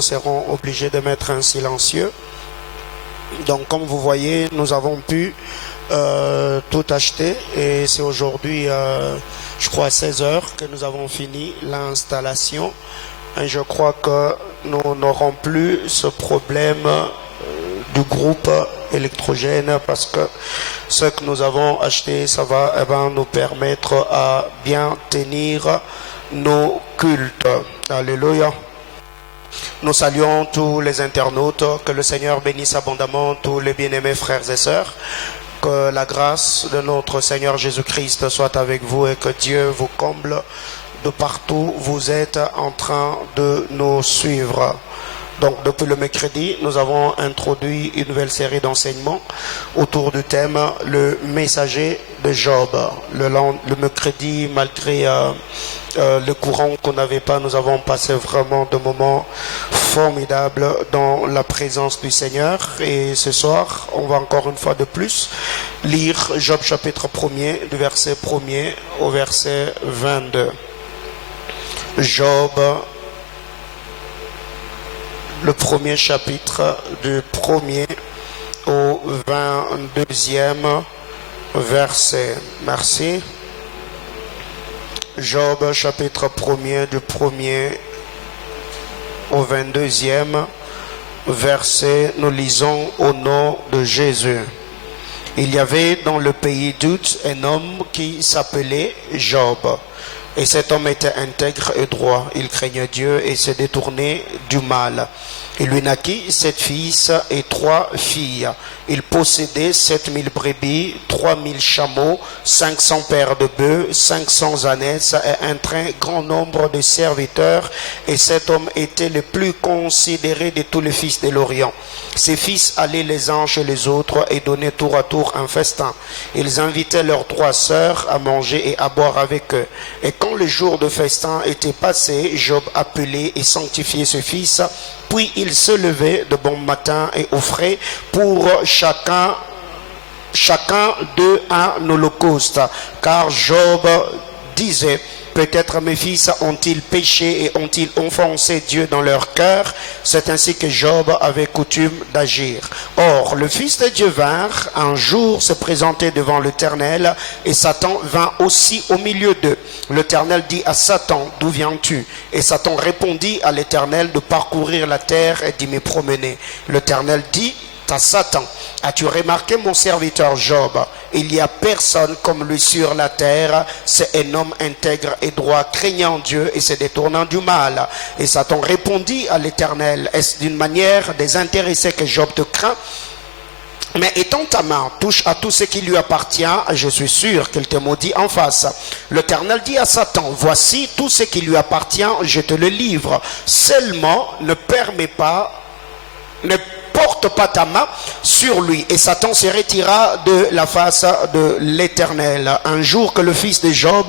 nous serons obligés de mettre un silencieux. Donc comme vous voyez, nous avons pu tout acheter et c'est aujourd'hui, je crois, à 16 heures que nous avons fini l'installation. Et je crois que nous n'aurons plus ce problème du groupe électrogène parce que ce que nous avons acheté, ça va nous permettre à bien tenir nos cultes. Alléluia. Nous saluons tous les internautes, que le Seigneur bénisse abondamment tous les bien-aimés frères et sœurs, que la grâce de notre Seigneur Jésus-Christ soit avec vous et que Dieu vous comble de partout où vous êtes en train de nous suivre. Donc depuis le mercredi, nous avons introduit une nouvelle série d'enseignements autour du thème le messager de Job. Le mercredi, malgré le courant qu'on n'avait pas, nous avons passé vraiment de moments formidables dans la présence du Seigneur. Et ce soir, on va encore une fois de plus lire Job chapitre 1er, du verset 1er au verset 22. Job, le premier chapitre, du 1er au 22e verset. Merci. Job chapitre 1er, du 1er au 22e verset, nous lisons au nom de Jésus. Il y avait dans le pays d'Uz un homme qui s'appelait Job. Et cet homme était intègre et droit. Il craignait Dieu et se détournait du mal. Il lui naquit 7 fils et 3 filles. Il possédait 7000 brebis, 3000 chameaux, 500 paires de bœufs, 500 ânesses et un très grand nombre de serviteurs. Et cet homme était le plus considéré de tous les fils de l'Orient. Ses fils allaient les uns chez les autres et donnaient tour à tour un festin. Ils invitaient leurs 3 sœurs à manger et à boire avec eux. Et quand le jour de festin était passé, Job appelait et sanctifiait ses fils. Puis il se levait de bon matin et offrait pour chacun d'eux un holocauste. Car Job disait: peut-être mes fils ont-ils péché et ont-ils offensé Dieu dans leur cœur? C'est ainsi que Job avait coutume d'agir. Or, le Fils de Dieu vint un jour se présenter devant l'Éternel, et Satan vint aussi au milieu d'eux. L'Éternel dit à Satan: d'où viens-tu? Et Satan répondit à l'Éternel: de parcourir la terre et d'y me promener. L'Éternel dit à Satan: as-tu remarqué mon serviteur Job? Il n'y a personne comme lui sur la terre. C'est un homme intègre et droit, craignant Dieu et se détournant du mal. Et Satan répondit à l'Éternel: est-ce d'une manière désintéressée que Job te craint? Mais étends ta main, touche à tout ce qui lui appartient, je suis sûr qu'il te maudit en face. L'Éternel dit à Satan: voici tout ce qui lui appartient, je te le livre. Seulement, ne porte pas ta main sur lui. Et Satan se retira de la face de l'Éternel. Un jour que le fils de Job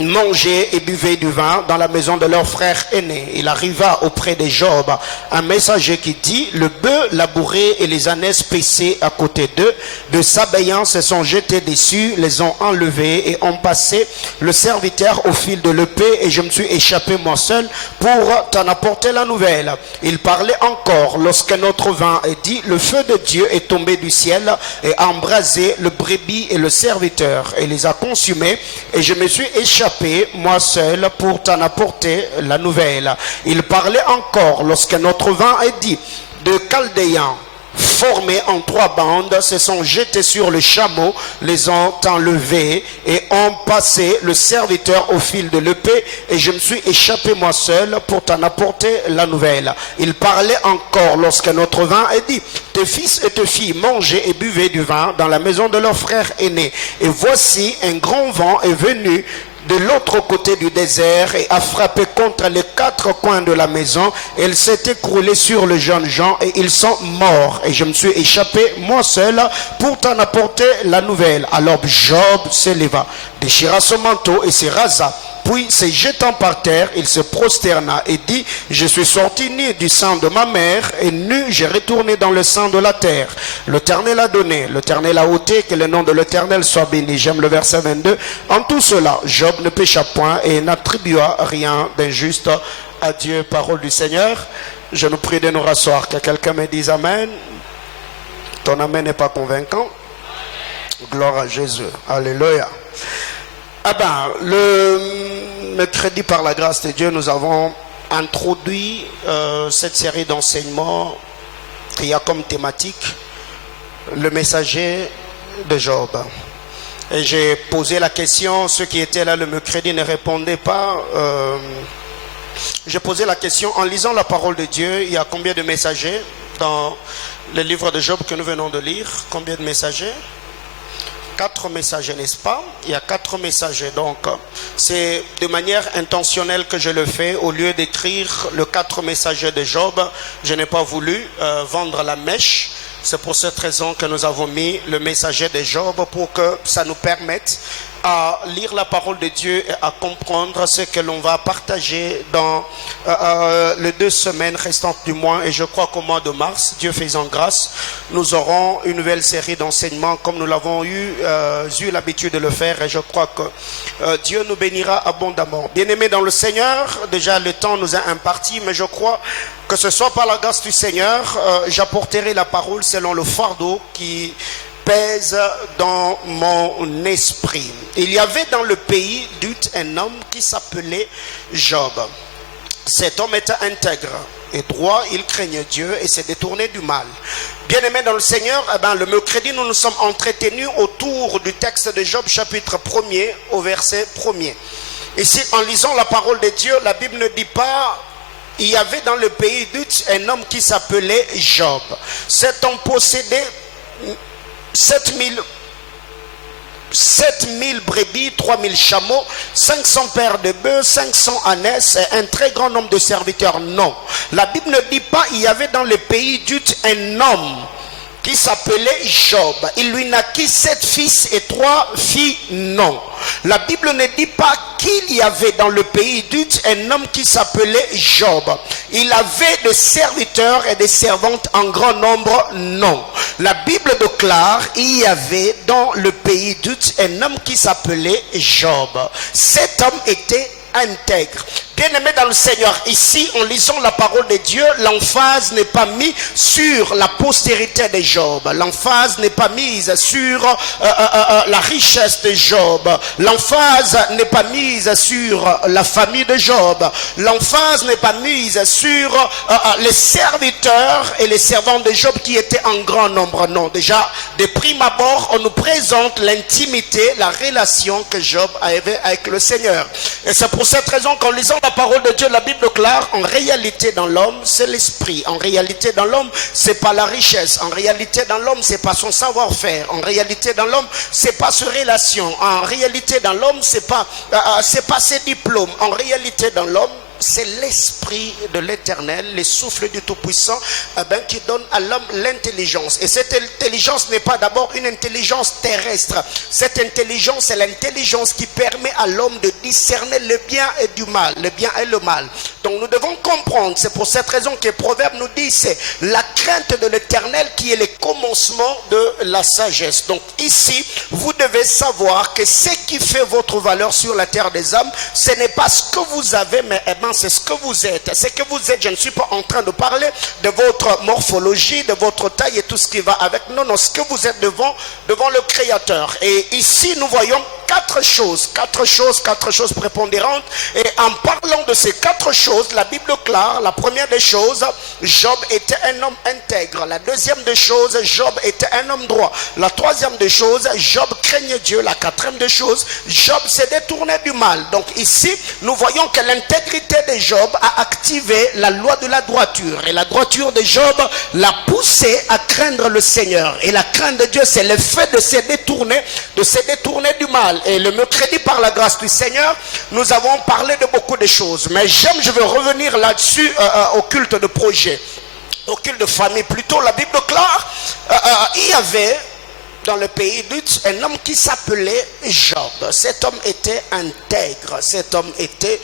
mangeaient et buvaient du vin dans la maison de leur frère aîné, il arriva auprès de Job un messager qui dit: le bœuf labouré et les ânesses paissées à côté d'eux, de s'abeillant se sont jetés dessus, les ont enlevés et ont passé le serviteur au fil de l'épée, et je me suis échappé moi seul pour t'en apporter la nouvelle. Il parlait encore lorsque notre vin est dit: le feu de Dieu est tombé du ciel et a embrasé le brebis et le serviteur et les a consumés, et je me suis échappé moi seul pour t'en apporter la nouvelle. Il parlait encore lorsque notre vin est dit: de Chaldéens formés en 3 bandes se sont jetés sur le chameau, les ont enlevés et ont passé le serviteur au fil de l'épée, et je me suis échappé moi seul pour t'en apporter la nouvelle. Il parlait encore lorsque notre vin est dit: tes fils et tes filles mangeaient et buvaient du vin dans la maison de leur frère aîné, et voici un grand vent est venu de l'autre côté du désert et a frappé contre les 4 coins de la maison. Elle s'est écroulée sur les jeunes gens et ils sont morts. Et je me suis échappé moi seul pour t'en apporter la nouvelle. Alors Job s'éleva, déchira son manteau et se rasa. Puis, se jetant par terre, il se prosterna et dit: je suis sorti nu du sein de ma mère, et nu j'ai retourné dans le sein de la terre. L'Éternel a donné, l'Éternel a ôté, que le nom de l'Éternel soit béni. J'aime le verset 22. En tout cela, Job ne pécha point et n'attribua rien d'injuste à Dieu, parole du Seigneur. Je nous prie de nous rasseoir. Que quelqu'un me dise Amen. Ton Amen n'est pas convaincant. Gloire à Jésus. Alléluia. Ah ben, le mercredi, par la grâce de Dieu, nous avons introduit cette série d'enseignements qui a comme thématique le messager de Job. Et j'ai posé la question, ceux qui étaient là le mercredi ne répondaient pas. J'ai posé la question, en lisant la parole de Dieu, il y a combien de messagers dans le livre de Job que nous venons de lire? Combien de messagers? 4 messagers, n'est-ce pas? Il y a 4 messagers. Donc, c'est de manière intentionnelle que je le fais. Au lieu d'écrire le 4 messagers de Job, je n'ai pas voulu vendre la mèche. C'est pour cette raison que nous avons mis le messager de Job pour que ça nous permette à lire la parole de Dieu et à comprendre ce que l'on va partager dans les 2 semaines restantes du mois. Et je crois qu'au mois de mars, Dieu faisant grâce, nous aurons une nouvelle série d'enseignements comme nous l'avons eu l'habitude de le faire. Et je crois que Dieu nous bénira abondamment. Bien-aimés dans le Seigneur, déjà le temps nous a imparti, mais je crois que ce soit par la grâce du Seigneur, j'apporterai la parole selon le fardeau qui pèse dans mon esprit. Il y avait dans le pays d'Uth un homme qui s'appelait Job. Cet homme était intègre et droit, il craignait Dieu et s'est détourné du mal. Bien-aimés dans le Seigneur, le mercredi, nous nous sommes entretenus autour du texte de Job, chapitre 1er, au verset 1er. Ici, en lisant la parole de Dieu, la Bible ne dit pas il y avait dans le pays d'Uth un homme qui s'appelait Job. Cet homme possédait 7000 brebis, 3000 chameaux, 500 paires de bœufs, 500 ânesses et un très grand nombre de serviteurs. Non, la Bible ne dit pas il y avait dans le pays d'Uth un homme qui s'appelait Job. Il lui naquit 7 fils et 3 filles. Non, la Bible ne dit pas qu'il y avait dans le pays d'Uth un homme qui s'appelait Job. Il avait des serviteurs et des servantes en grand nombre. Non, la Bible déclare il y avait dans le pays d'Uth un homme qui s'appelait Job. Cet homme était intègre. Bien-aimés dans le Seigneur, ici en lisant la parole de Dieu, l'emphase n'est pas mise sur la postérité de Job. L'emphase n'est pas mise sur la richesse de Job. L'emphase n'est pas mise sur la famille de Job. L'emphase n'est pas mise sur les serviteurs et les servants de Job qui étaient en grand nombre. Non, déjà, de prime abord, on nous présente l'intimité, la relation que Job avait avec le Seigneur. Et c'est pour cette raison qu'en lisant la parole de Dieu, la Bible déclare en réalité dans l'homme c'est l'esprit. En réalité dans l'homme c'est pas la richesse. En réalité dans l'homme c'est pas son savoir-faire. En réalité dans l'homme c'est pas ses relations. En réalité dans l'homme c'est pas ses diplômes. En réalité dans l'homme c'est l'esprit de l'Éternel, le souffle du Tout-Puissant qui donne à l'homme l'intelligence. Et cette intelligence n'est pas d'abord une intelligence terrestre. Cette intelligence, c'est l'intelligence qui permet à l'homme de discerner le bien et du mal, le bien et le mal. Donc nous devons comprendre, c'est pour cette raison que Proverbe nous dit, c'est la crainte de l'Éternel qui est le commencement de la sagesse. Donc ici, vous devez savoir que ce qui fait votre valeur sur la terre des hommes, ce n'est pas ce que vous avez, mais c'est ce que vous êtes. Ce que vous êtes, je ne suis pas en train de parler de votre morphologie, de votre taille et tout ce qui va avec. Non, non, ce que vous êtes devant le Créateur. Et ici, nous voyons 4 choses prépondérantes. Et en parlant de ces 4 choses, la Bible déclare, la première des choses, Job était un homme intègre. La deuxième des choses, Job était un homme droit. La troisième des choses, Job craignait Dieu. La quatrième des choses, Job s'est détourné du mal. Donc ici, nous voyons que l'intégrité de Job a activé la loi de la droiture. Et la droiture de Job l'a poussé à craindre le Seigneur. Et la crainte de Dieu, c'est le fait de se détourner du mal. Et le mercredi, par la grâce du Seigneur, nous avons parlé de beaucoup de choses. Mais je veux revenir là-dessus au culte de projet, au culte de famille. Plutôt, la Bible déclare, il y avait dans le pays d'Uth un homme qui s'appelait Job. Cet homme était intègre, cet homme était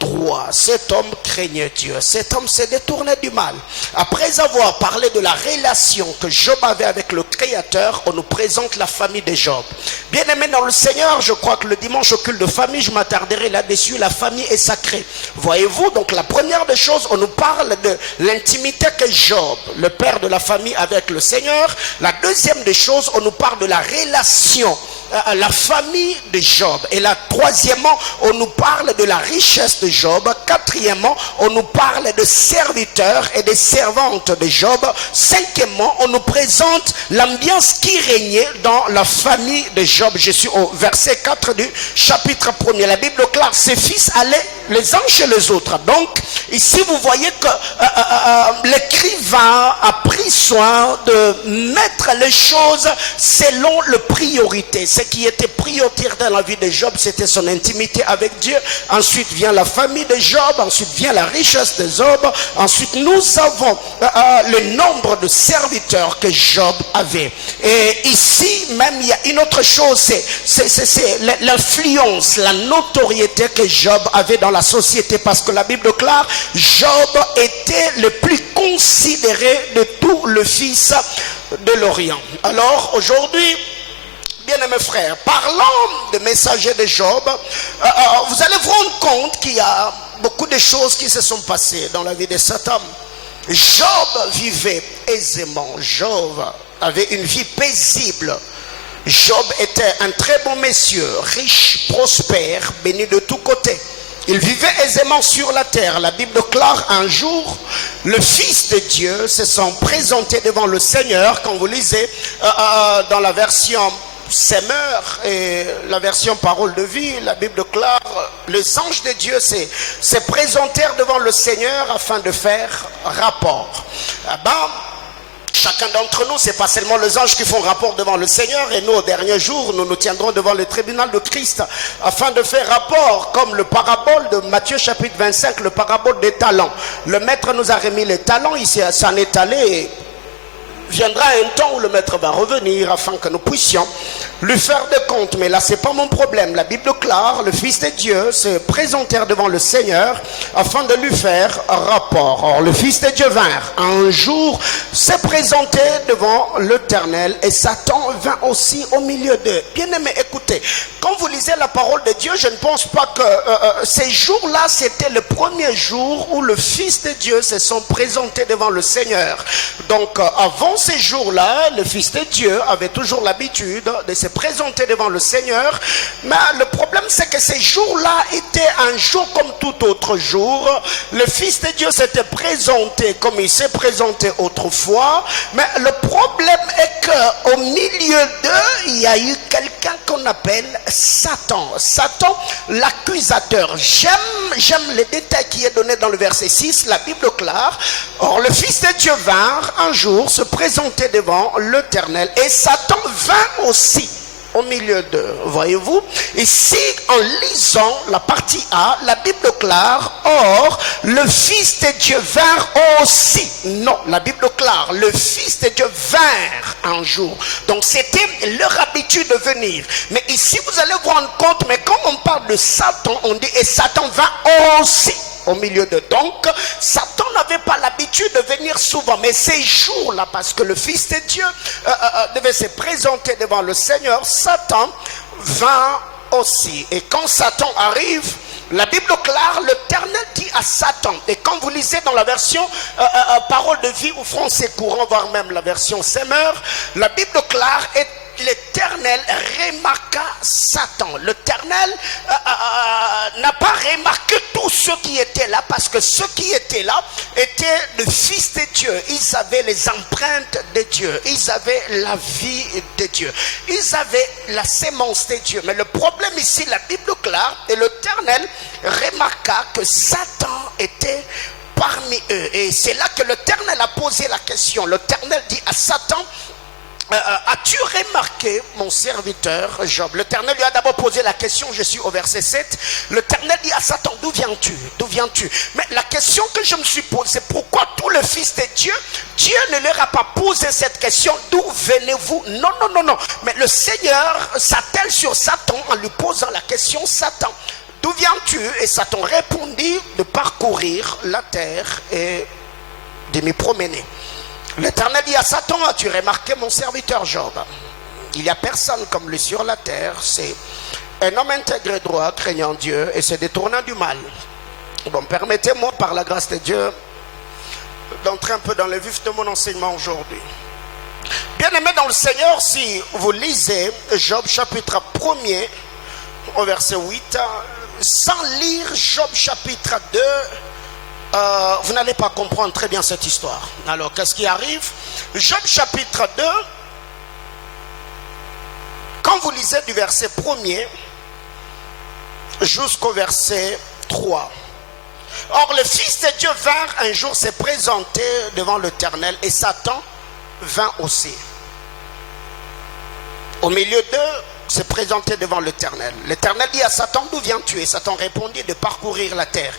droit, cet homme craignait Dieu, cet homme s'est détourné du mal. Après avoir parlé de la relation que Job avait avec le Créateur, on nous présente la famille de Job. Bien aimé dans le Seigneur, je crois que le dimanche au culte de famille, je m'attarderai là-dessus. La famille est sacrée. Voyez-vous, donc la première des choses, on nous parle de l'intimité que Job, le père de la famille, avec le Seigneur. La deuxième des choses, on nous parle de la relation, la famille de Job. Et là, troisièmement, on nous parle de la richesse de Job. Quatrièmement, on nous parle de serviteurs et de servantes de Job. Cinquièmement, on nous présente l'ambiance qui régnait dans la famille de Job. Je suis au verset 4 du chapitre 1er. La Bible déclare, ses fils allaient les uns chez les autres. Donc, ici, vous voyez que l'écrivain a pris soin de mettre les choses selon les priorités. Ce qui était prioritaire dans la vie de Job, c'était son intimité avec Dieu. Ensuite vient la famille de Job. Ensuite vient la richesse de Job. Ensuite, nous avons le nombre de serviteurs que Job avait. Et ici, même, il y a une autre chose, c'est l'influence, la notoriété que Job avait dans la société. Parce que la Bible déclare, Job était le plus considéré de tous les fils de l'Orient. Alors, aujourd'hui, bien-aimés frères, parlant de messagers de Job, vous allez vous rendre compte qu'il y a beaucoup de choses qui se sont passées dans la vie de cet homme. Job vivait aisément. Job avait une vie paisible. Job était un très bon monsieur, riche, prospère, béni de tous côtés. Il vivait aisément sur la terre. La Bible déclare, un jour, le Fils de Dieu se sont présentés devant le Seigneur. Quand vous lisez dans la version Semeur et la version Parole de vie, la Bible déclare, les anges de Dieu se présentèrent devant le Seigneur afin de faire rapport. Chacun d'entre nous, ce n'est pas seulement les anges qui font rapport devant le Seigneur, et nous, au dernier jour, nous nous tiendrons devant le tribunal de Christ afin de faire rapport, comme le parabole de Matthieu chapitre 25, le parabole des talents. Le maître nous a remis les talents, il s'en est allé, et viendra un temps où le maître va revenir afin que nous puissions lui faire des comptes. Mais là, c'est pas mon problème. La Bible déclare, le Fils de Dieu se présentèrent devant le Seigneur afin de lui faire rapport. Or, le Fils de Dieu vint un jour se présenter devant l'Éternel, et Satan vint aussi au milieu d'eux. Bien-aimés, écoutez, quand vous lisez la parole de Dieu, je ne pense pas que ces jours-là, c'était le premier jour où le Fils de Dieu se sont présentés devant le Seigneur. Donc, avant ces jours-là, le Fils de Dieu avait toujours l'habitude de se présenter devant le Seigneur. Mais le problème, c'est que ces jours-là étaient un jour comme tout autre jour. Le Fils de Dieu s'était présenté comme il s'est présenté autrefois. Mais le problème est qu'au milieu d'eux, il y a eu quelqu'un qu'on appelle Satan. Satan, l'accusateur. J'aime les détails qui est donné dans le verset 6. La Bible déclare, or le Fils de Dieu vint un jour se présenter devant l'Éternel, et Satan vint aussi au milieu d'eux. Voyez-vous, ici, en lisant la partie A, la Bible déclare, or le Fils de Dieu vint aussi. Non, la Bible déclare, le Fils de Dieu vint un jour. Donc c'était leur habitude de venir. Mais ici, vous allez vous rendre compte, mais quand on parle de Satan, on dit, et Satan vint aussi au milieu de. Donc, Satan n'avait pas l'habitude de venir souvent. Mais ces jours-là, parce que le Fils de Dieu devait se présenter devant le Seigneur, Satan vint aussi. Et quand Satan arrive, la Bible déclare, l'Éternel dit à Satan, et quand vous lisez dans la version Parole de vie ou français courant, voire même la version Semeur, la Bible déclare, et l'Éternel remarqua Satan. L'Éternel n'a pas remarqué tous ceux qui étaient là, parce que ceux qui étaient là étaient le Fils de Dieu. Ils avaient les empreintes de Dieu. Ils avaient la vie de Dieu. Ils avaient la sémence de Dieu. Mais le problème ici, la Bible déclare, et l'Éternel remarqua que Satan était parmi eux. Et c'est là que l'Éternel a posé la question. L'Éternel dit à Satan, as-tu remarqué mon serviteur Job? L'Éternel lui a d'abord posé la question, je suis au verset 7. L'Éternel dit à Satan, d'où viens-tu? D'où viens-tu? Mais la question que je me suis posée, c'est pourquoi tous les fils de Dieu, Dieu ne leur a pas posé cette question, d'où venez-vous? Non, non, non, non. Mais le Seigneur s'attelle sur Satan en lui posant la question, Satan, d'où viens-tu? Et Satan répondit de parcourir la terre et de m'y promener. L'Éternel dit à Satan, as-tu remarqué mon serviteur Job? Il n'y a personne comme lui sur la terre. C'est un homme intègre et droit, craignant Dieu et se détournant du mal. Bon, permettez-moi par la grâce de Dieu d'entrer un peu dans le vif de mon enseignement aujourd'hui. Bien-aimés dans le Seigneur, si vous lisez Job chapitre 1er au verset 8, sans lire Job chapitre 2, vous n'allez pas comprendre très bien cette histoire. Alors, qu'est-ce qui arrive? Job chapitre 2, quand vous lisez du verset 1er jusqu'au verset 3. Or, le Fils de Dieu vint un jour se présenter devant l'Éternel et Satan vint aussi. Au milieu d'eux, se présenter devant l'Éternel. L'Éternel dit à Satan, d'où viens-tu? Et Satan répondit, de parcourir la terre.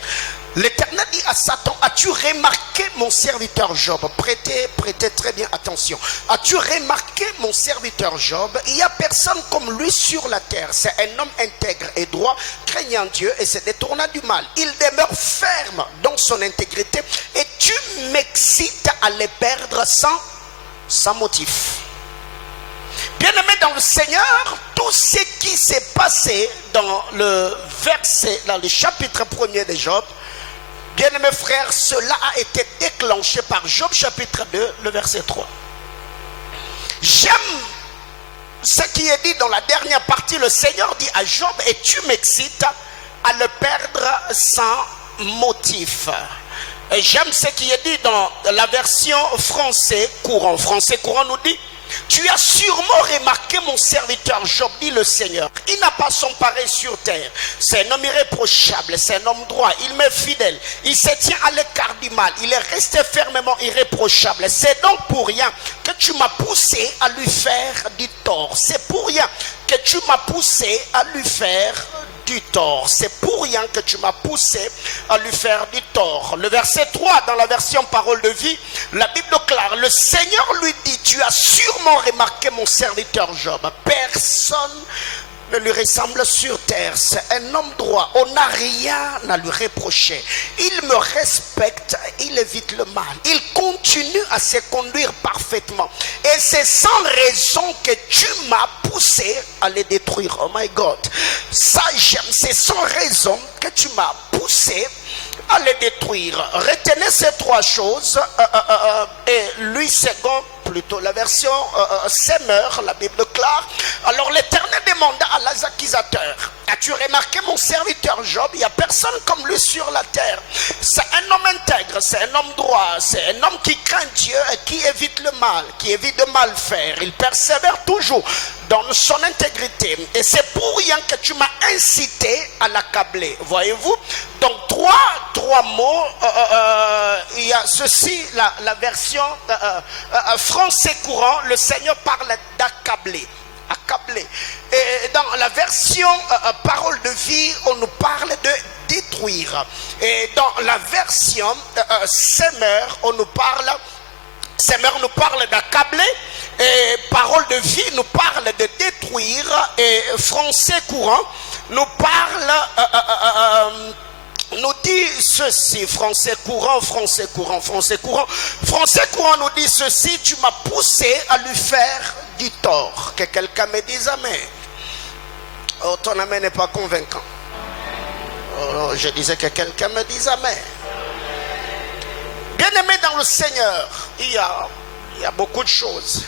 L'Éternel dit à Satan, as-tu remarqué mon serviteur Job? Prêtez très bien attention. As-tu remarqué mon serviteur Job? Il n'y a personne comme lui sur la terre. C'est un homme intègre et droit, craignant Dieu et se détournant du mal. Il demeure ferme dans son intégrité et tu m'excites à le perdre sans motif. Bien-aimé dans le Seigneur, tout ce qui s'est passé dans le verset, dans le chapitre 1er de Job, bien-aimés frères, cela a été déclenché par Job chapitre 2, le verset 3. J'aime ce qui est dit dans la dernière partie. Le Seigneur dit à Job, et tu m'excites à le perdre sans motif. Et j'aime ce qui est dit dans la version français courant. Français courant nous dit, tu as sûrement remarqué mon serviteur Job, dit le Seigneur. Il n'a pas son pareil sur terre. C'est un homme irréprochable, c'est un homme droit. Il m'est fidèle. Il se tient à l'écart du mal. Il est resté fermement irréprochable. C'est donc pour rien que tu m'as poussé à lui faire du tort. C'est pour rien que tu m'as poussé à lui faire du tort. C'est pour rien que tu m'as poussé à lui faire du tort. Le verset 3 dans la version parole de vie, la Bible déclare, le Seigneur lui dit, tu as sûrement remarqué mon serviteur Job. Personne ne lui ressemble sur terre. C'est un homme droit. On n'a rien à lui reprocher. Il me respecte. Il évite le mal. Il continue à se conduire parfaitement. Et c'est sans raison que tu m'as poussé à le détruire. Oh my God. Ça j'aime. C'est sans raison que tu m'as poussé à le détruire. Retenez ces trois choses. Et lui second, plutôt la version Semeur, la Bible déclare. Alors l'Éternel demanda à l'accusateur, as-tu remarqué mon serviteur Job? Il n'y a personne comme lui sur la terre. C'est un homme intègre, c'est un homme droit, c'est un homme qui craint Dieu et qui évite le mal, qui évite de mal faire. Il persévère toujours dans son intégrité. Et c'est pour rien que tu m'as incité à l'accabler. Voyez-vous? Donc trois mots. Il y a ceci, la version français courant, le Seigneur parle d'accabler. Accabler. Et dans la version parole de vie, on nous parle de détruire. Et dans la version Semeur, on nous parle, Semeur nous parle d'accabler. Et parole de vie nous parle de détruire. Et français courant nous parle nous dit ceci. Français courant nous dit ceci, tu m'as poussé à lui faire du tort. Que quelqu'un me dise amen. Oh, ton amen n'est pas convaincant. Oh, je disais que quelqu'un me dise amen. Bien-aimé dans le Seigneur, il y a beaucoup de choses.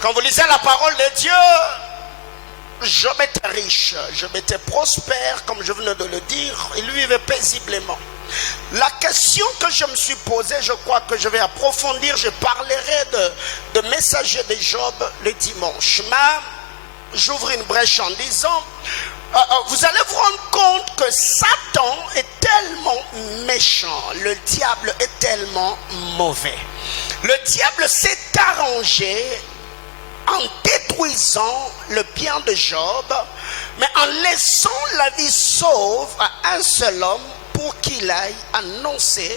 Quand vous lisez la parole de Dieu, Job était riche, Job était prospère, comme je venais de le dire, il vivait paisiblement. La question que je me suis posée, je crois que je vais approfondir, je parlerai de messager de Job le dimanche. Mais j'ouvre une brèche en disant, vous allez vous rendre compte que Satan est tellement méchant, le diable est tellement mauvais. Le diable s'est arrangé en détruisant le bien de Job, mais en laissant la vie sauve à un seul homme pour qu'il aille annoncer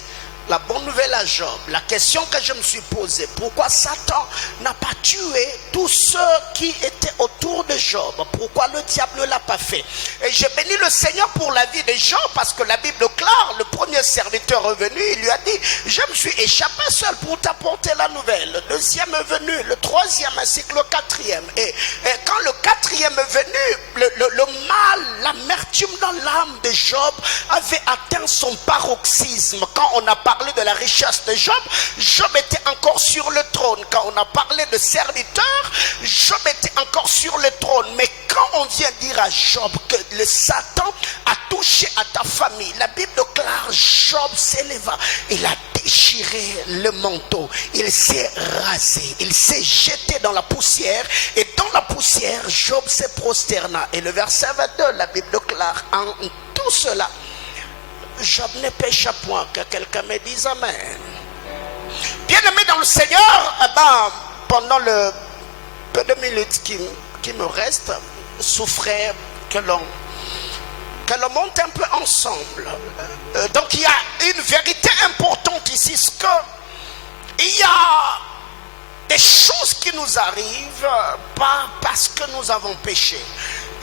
la bonne nouvelle à Job, la question que je me suis posée, pourquoi Satan n'a pas tué tous ceux qui étaient autour de Job? Pourquoi le diable ne l'a pas fait? Et j'ai béni le Seigneur pour la vie de Job, parce que la Bible déclare, le premier serviteur revenu, il lui a dit, je me suis échappé seul pour t'apporter la nouvelle. Le deuxième est venu, le troisième ainsi que le quatrième. Et quand le quatrième est venu, le mal, l'amertume dans l'âme de Job avait atteint son paroxysme. Quand on a parlé de la richesse de Job, Job était encore sur le trône. Quand on a parlé de serviteur, Job était encore sur le trône. Mais quand on vient dire à Job que le Satan a touché à ta famille, la Bible déclare, Job s'éleva, il a déchiré le manteau, il s'est rasé, il s'est jeté dans la poussière, et dans la poussière, Job s'est prosterna. Et le verset 22, la Bible déclare, en tout cela, Job ne pécha point. Que quelqu'un me dise amen. Bien-aimé dans le Seigneur, pendant le peu de minutes qui me restent, souffrait que l'on monte un peu ensemble. Donc il y a une vérité importante ici, c'est que il y a des choses qui nous arrivent pas parce que nous avons péché.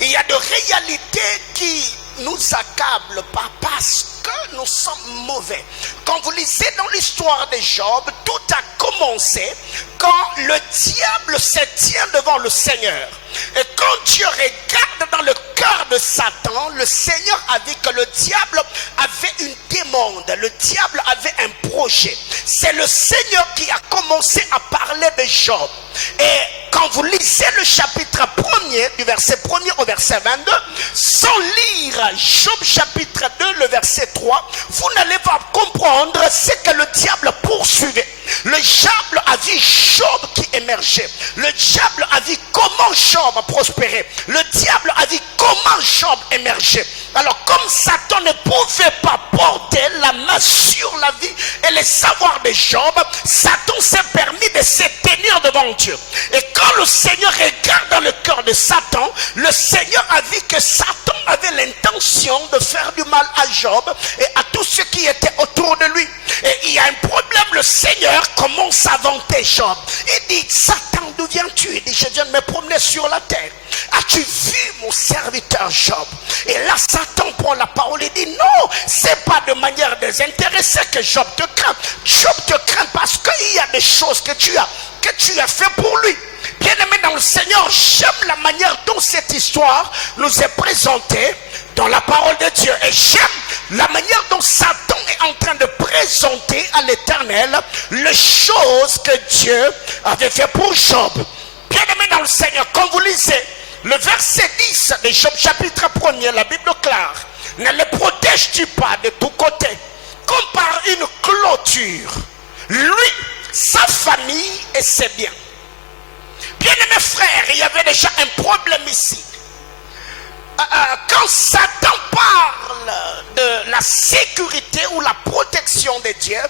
Il y a des réalités qui nous accablent pas parce que nous sommes mauvais. Quand vous lisez dans l'histoire de Job, tout a commencé quand le diable se tient devant le Seigneur. Et quand Dieu regarde dans le cœur de Satan, le Seigneur a dit que le diable avait une demande, le diable avait un projet. C'est le Seigneur qui a commencé à parler de Job. Et quand vous lisez le chapitre 1er, du verset 1er au verset 22, sans lire Job chapitre 2, le verset 3, vous n'allez pas comprendre ce que le diable poursuivait. Le diable a vu Job qui émergeait. Le diable a vu comment Job prospérait. Le diable a vu comment Job émergeait. Alors comme Satan ne pouvait pas porter la main sur la vie et le savoir de Job, Satan s'est permis de se tenir devant Dieu. Et quand le Seigneur regarde dans le cœur de Satan, le Seigneur a vu que Satan avait l'intention de faire du mal à Job et à tous ceux qui étaient autour de lui. Et il y a un problème, le Seigneur commence à vanter Job. Il dit, Satan, d'où viens-tu? Il dit, je viens de me promener sur la terre. As-tu vu mon serviteur Job? Et là, Satan prend la parole et dit, non, c'est pas de manière désintéressée que Job te craint. Job te craint parce qu'il y a des choses que tu as fait pour lui. Bien-aimé dans le Seigneur, j'aime la manière dont cette histoire nous est présentée dans la parole de Dieu. Et j'aime la manière dont Satan est en train de présenter à l'Éternel les choses que Dieu avait fait pour Job. Bien-aimé dans le Seigneur, quand vous lisez le verset 10 de Job chapitre 1er, la Bible déclare, ne le protèges-tu pas de tous côtés, comme par une clôture, lui, sa famille et ses biens. Bien-aimés frères, il y avait déjà un problème ici. Quand Satan parle de la sécurité ou la protection de Dieu,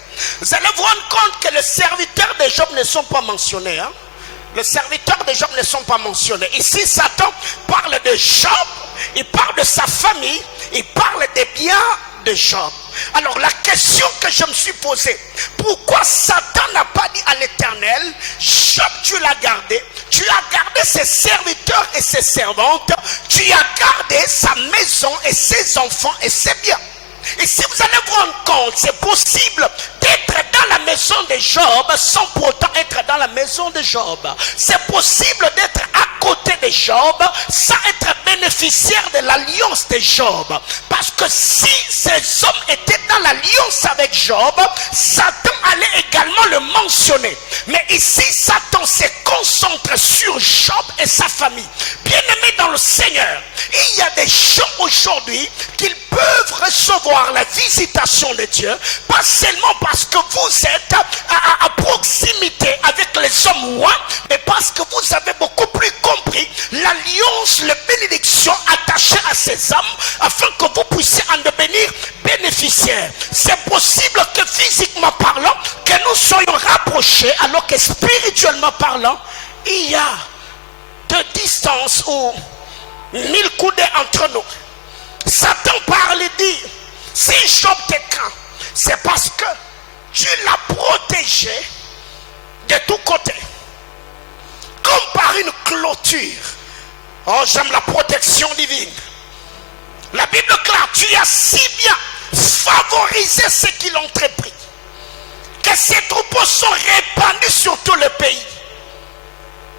vous allez vous rendre compte que les serviteurs de Job ne sont pas mentionnés. Les serviteurs de Job ne sont pas mentionnés. Ici, Satan parle de Job, il parle de sa famille, il parle des biens de Job. Alors la question que je me suis posée, pourquoi Satan n'a pas dit à l'Éternel, Job tu l'as gardé, tu as gardé ses serviteurs et ses servantes, tu as gardé sa maison et ses enfants et ses biens. Et si vous allez vous rendre compte, c'est possible d'être dans la maison de Job sans pourtant être dans la maison de Job. C'est possible d'être à côté de Job sans être bénéficiaire de l'alliance de Job. Parce que si ces hommes étaient dans l'alliance avec Job, Satan allait également le mentionner. Mais ici, Satan se concentre sur Job et sa famille. Bien-aimés dans le Seigneur, il y a des gens aujourd'hui qui peuvent recevoir la visitation de Dieu, pas seulement parce que vous êtes à proximité avec les hommes rois, mais parce que vous avez beaucoup plus compris l'alliance, les bénédictions attachées à ces hommes, afin que vous puissiez en devenir bénéficiaires. C'est possible que physiquement parlant, que nous soyons rapprochés, alors que spirituellement parlant, il y a de distance ou 1000 coudées entre nous. Satan parle et dit, si Job te craint, c'est parce que Dieu l'a protégé de tous côtés. Comme par une clôture. Oh, j'aime la protection divine. La Bible claire, Dieu a si bien favorisé ce qu'il a entrepris que ses troupeaux sont répandus sur tout le pays.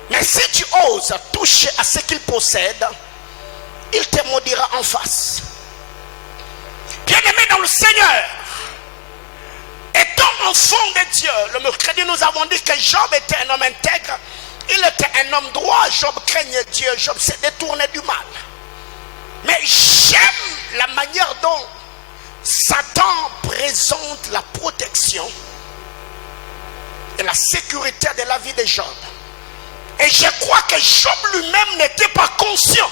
Mais si tu oses toucher à ce qu'il possède, il te maudira en face. Bien-aimé dans le Seigneur, étant enfant de Dieu, le mercredi nous avons dit que Job était un homme intègre. Il était un homme droit. Job craignait Dieu. Job s'est détourné du mal. Mais j'aime la manière dont Satan présente la protection et la sécurité de la vie de Job. Et je crois que Job lui-même n'était pas conscient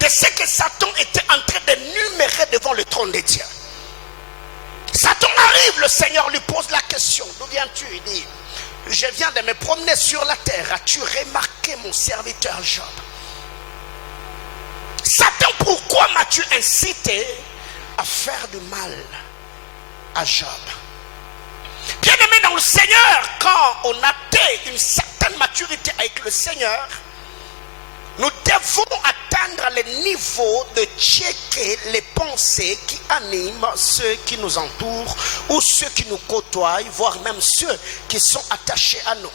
de ce que Satan était en train de numérer devant le trône de Dieu. Satan arrive, le Seigneur lui pose la question. D'où viens-tu? Il dit, je viens de me promener sur la terre. As-tu remarqué mon serviteur Job? Satan, pourquoi m'as-tu incité à faire du mal à Job? Bien-aimé dans le Seigneur, quand on atteint une certaine maturité avec le Seigneur, nous devons atteindre le niveau de checker les pensées qui animent ceux qui nous entourent ou ceux qui nous côtoient, voire même ceux qui sont attachés à nous.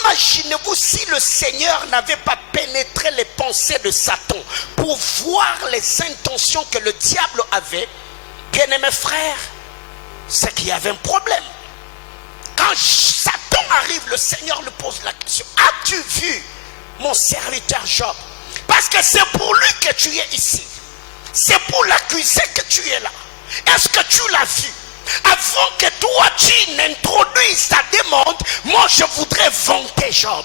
Imaginez-vous si le Seigneur n'avait pas pénétré les pensées de Satan pour voir les intentions que le diable avait. Bien-aimés frères, c'est qu'il y avait un problème. Quand Satan arrive, le Seigneur lui pose la question: as-tu vu mon serviteur Job? Parce que c'est pour lui que tu es ici. C'est pour l'accuser que tu es là. Est-ce que tu l'as vu? Avant que toi tu n'introduises ta demande, moi je voudrais vanter Job.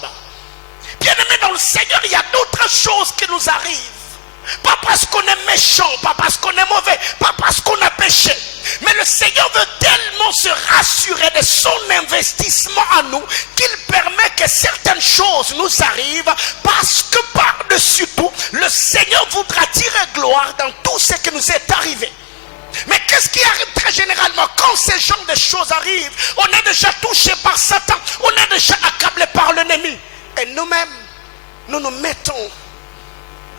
Bien-aimé dans le Seigneur, il y a d'autres choses qui nous arrivent. Pas parce qu'on est méchant, pas parce qu'on est mauvais, pas parce qu'on a péché. Mais le Seigneur veut tellement se rassurer de son investissement à nous qu'il permet que certaines choses nous arrivent, parce que par-dessus tout, le Seigneur voudra tirer gloire dans tout ce qui nous est arrivé. Mais qu'est-ce qui arrive très généralement quand ces genres de choses arrivent? On est déjà touché par Satan, on est déjà accablé par l'ennemi. Et nous-mêmes, nous nous mettons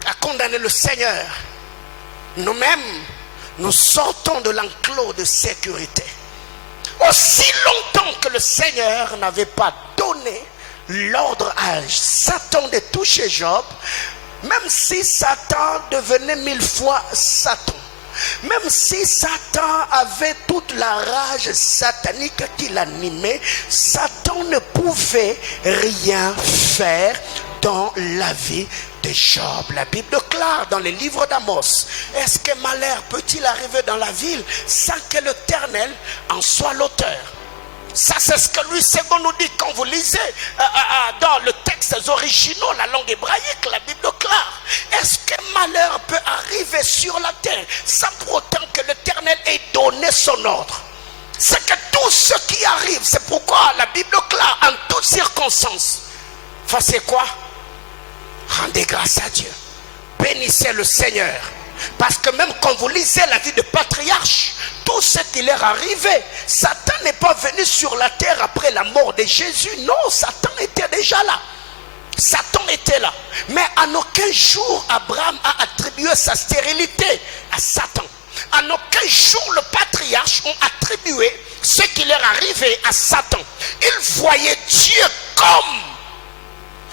à condamner le Seigneur. Nous-mêmes, nous sortons de l'enclos de sécurité. Aussi longtemps que le Seigneur n'avait pas donné l'ordre à Satan de toucher Job, même si Satan devenait 1000 fois Satan, même si Satan avait toute la rage satanique qui l'animait, Satan ne pouvait rien faire dans la vie de Job. La Bible déclare dans les livres d'Amos: est-ce que malheur peut-il arriver dans la ville sans que l'Éternel en soit l'auteur? Ça, c'est ce que Louis II nous dit quand vous lisez dans le texte originaux, la langue hébraïque, la Bible déclare: est-ce que malheur peut arriver sur la terre sans pour autant que l'Éternel ait donné son ordre? C'est que tout ce qui arrive, c'est pourquoi la Bible déclare en toutes circonstances, faisez quoi? Rendez grâce à Dieu, bénissez le Seigneur. Parce que même quand vous lisez la vie de patriarche, tout ce qui leur arrivait, Satan n'est pas venu sur la terre après la mort de Jésus. Non, Satan était déjà là. Satan était là. Mais en aucun jour, Abraham a attribué sa stérilité à Satan. En aucun jour, le patriarche ont attribué ce qui leur arrivait à Satan. Ils voyaient Dieu comme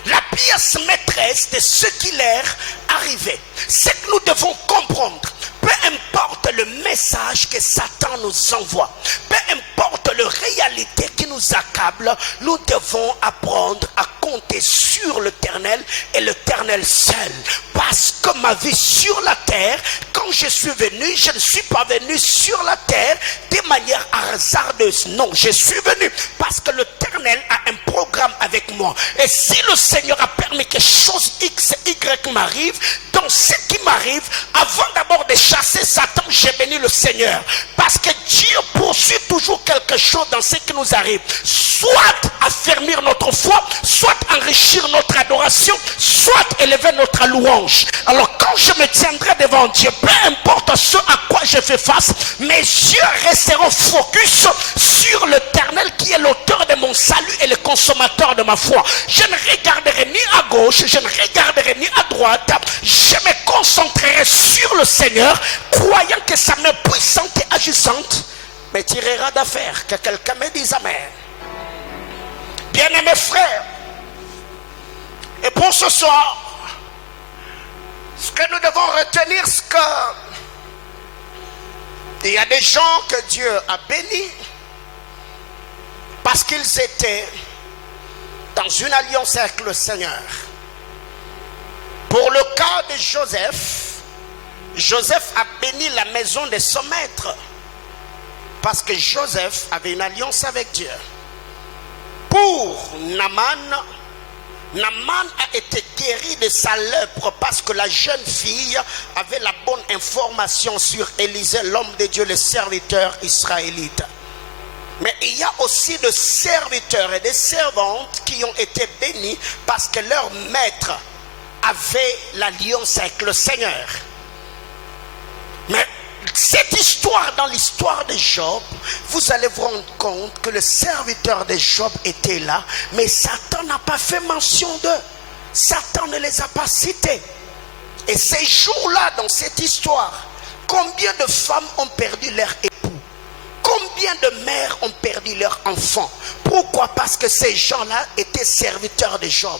la pièce maîtresse de ce qui leur arrivait. Ce que nous devons comprendre, peu importe le message que Satan nous envoie, peu importe la réalité qui nous accable, nous devons apprendre à compter sur l'Éternel et l'Éternel seul. Parce que ma vie sur la terre, quand je suis venu, je ne suis pas venu sur la terre de manière hasardeuse. Non, je suis venu parce que l'Éternel a un programme avec moi. Et si le Seigneur a permis que chose X et Y m'arrive, dans ce qui m'arrive, avant d'abord de chasser Satan, j'ai béni le Seigneur. Parce que Dieu poursuit toujours quelque chose dans ce qui nous arrive. Soit affermir notre foi, soit enrichir notre adoration, soit élever notre louange. Alors quand je me tiendrai devant Dieu, peu importe ce à quoi je fais face, mes yeux resteront focus sur l'Éternel qui est l'auteur de mon salut et le consommateur de ma foi. Je ne regarderai ni à gauche, je ne regarderai ni à droite. Je me concentrerai sur le Seigneur, croyant que sa main puissante et agissante me tirera d'affaire. Que quelqu'un me dise amen. Bien-aimés frères, et pour ce soir, ce que nous devons retenir, c'est que il y a des gens que Dieu a bénis parce qu'ils étaient dans une alliance avec le Seigneur. Pour le cas de Joseph, Joseph a béni la maison de son maître parce que Joseph avait une alliance avec Dieu. Pour Naaman, Naaman a été guéri de sa lèpre parce que la jeune fille avait la bonne information sur Élisée, l'homme de Dieu, le serviteur israélite. Mais il y a aussi des serviteurs et des servantes qui ont été bénis parce que leur maître avait l'alliance avec le Seigneur. Mais cette histoire, dans l'histoire de Job, vous allez vous rendre compte que le serviteur de Job était là, mais Satan n'a pas fait mention d'eux. Satan ne les a pas cités. Et ces jours-là, dans cette histoire, combien de femmes ont perdu leur époux? Combien de mères ont perdu leurs enfants? Pourquoi? Parce que ces gens-là étaient serviteurs de Job.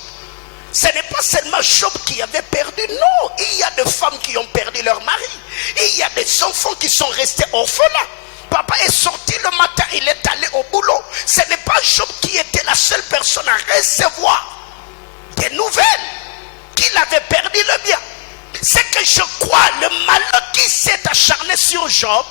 Ce n'est pas seulement Job qui avait perdu, non. Il y a des femmes qui ont perdu leur mari. Il y a des enfants qui sont restés orphelins. Papa est sorti le matin, il est allé au boulot. Ce n'est pas Job qui était la seule personne à recevoir des nouvelles qu'il avait perdu le bien. C'est que je crois, le malheur qui s'est acharné sur Job,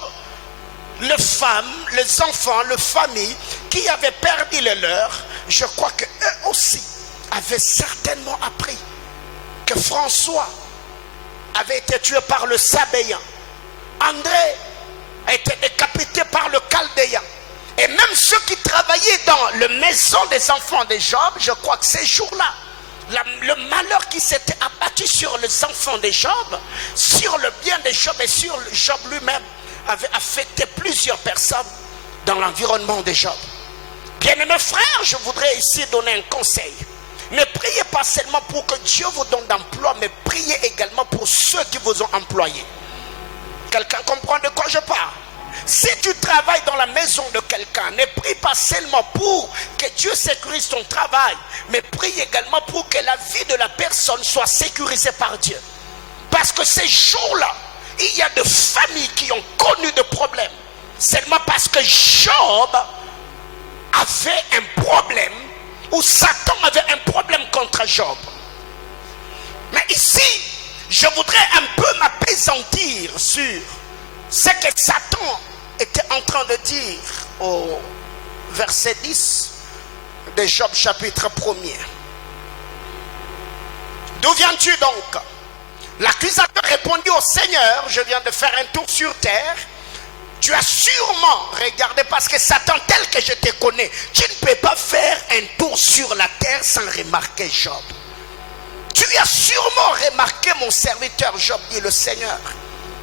les femmes, les enfants, les familles qui avaient perdu le leur, je crois qu'eux aussi avaient certainement appris que François avait été tué par le Sabéen. André a été décapité par le Chaldéen. Et même ceux qui travaillaient dans la maison des enfants de Job, je crois que ces jours-là, le malheur qui s'était abattu sur les enfants de Job, sur le bien de Job et sur Job lui-même, avait affecté plusieurs personnes dans l'environnement de Job. Bien-aimés frères, je voudrais ici donner un conseil. Ne priez pas seulement pour que Dieu vous donne d'emploi, mais priez également pour ceux qui vous ont employé. Quelqu'un comprend de quoi je parle? Si tu travailles dans la maison de quelqu'un, ne prie pas seulement pour que Dieu sécurise ton travail, mais prie également pour que la vie de la personne soit sécurisée par Dieu. Parce que ces jours-là, il y a des familles qui ont connu des problèmes. Seulement parce que Job avait un problème, ou Satan avait un problème contre Job. Mais ici, je voudrais un peu m'appesantir sur ce que Satan était en train de dire au verset 10 de Job chapitre 1er. D'où viens-tu donc? L'accusateur répondit au Seigneur, je viens de faire un tour sur terre. Tu as sûrement regardé, parce que Satan, tel que je te connais, tu ne peux pas faire un tour sur la terre sans remarquer Job. Tu as sûrement remarqué mon serviteur Job, dit le Seigneur.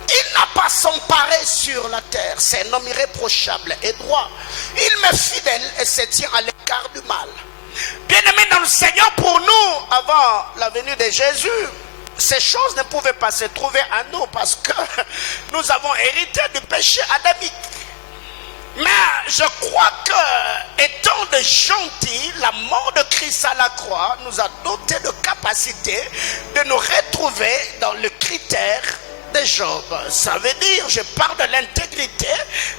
Il n'a pas s'emparé sur la terre. C'est un homme irréprochable et droit. Il m'est fidèle et se tient à l'écart du mal. Bien-aimés dans le Seigneur, pour nous, avant la venue de Jésus, ces choses ne pouvaient pas se trouver à nous parce que nous avons hérité du péché adamique. Mais je crois que, étant de gentils, la mort de Christ à la croix nous a doté de capacité de nous retrouver dans le critère de Job. Ça veut dire, je parle de l'intégrité,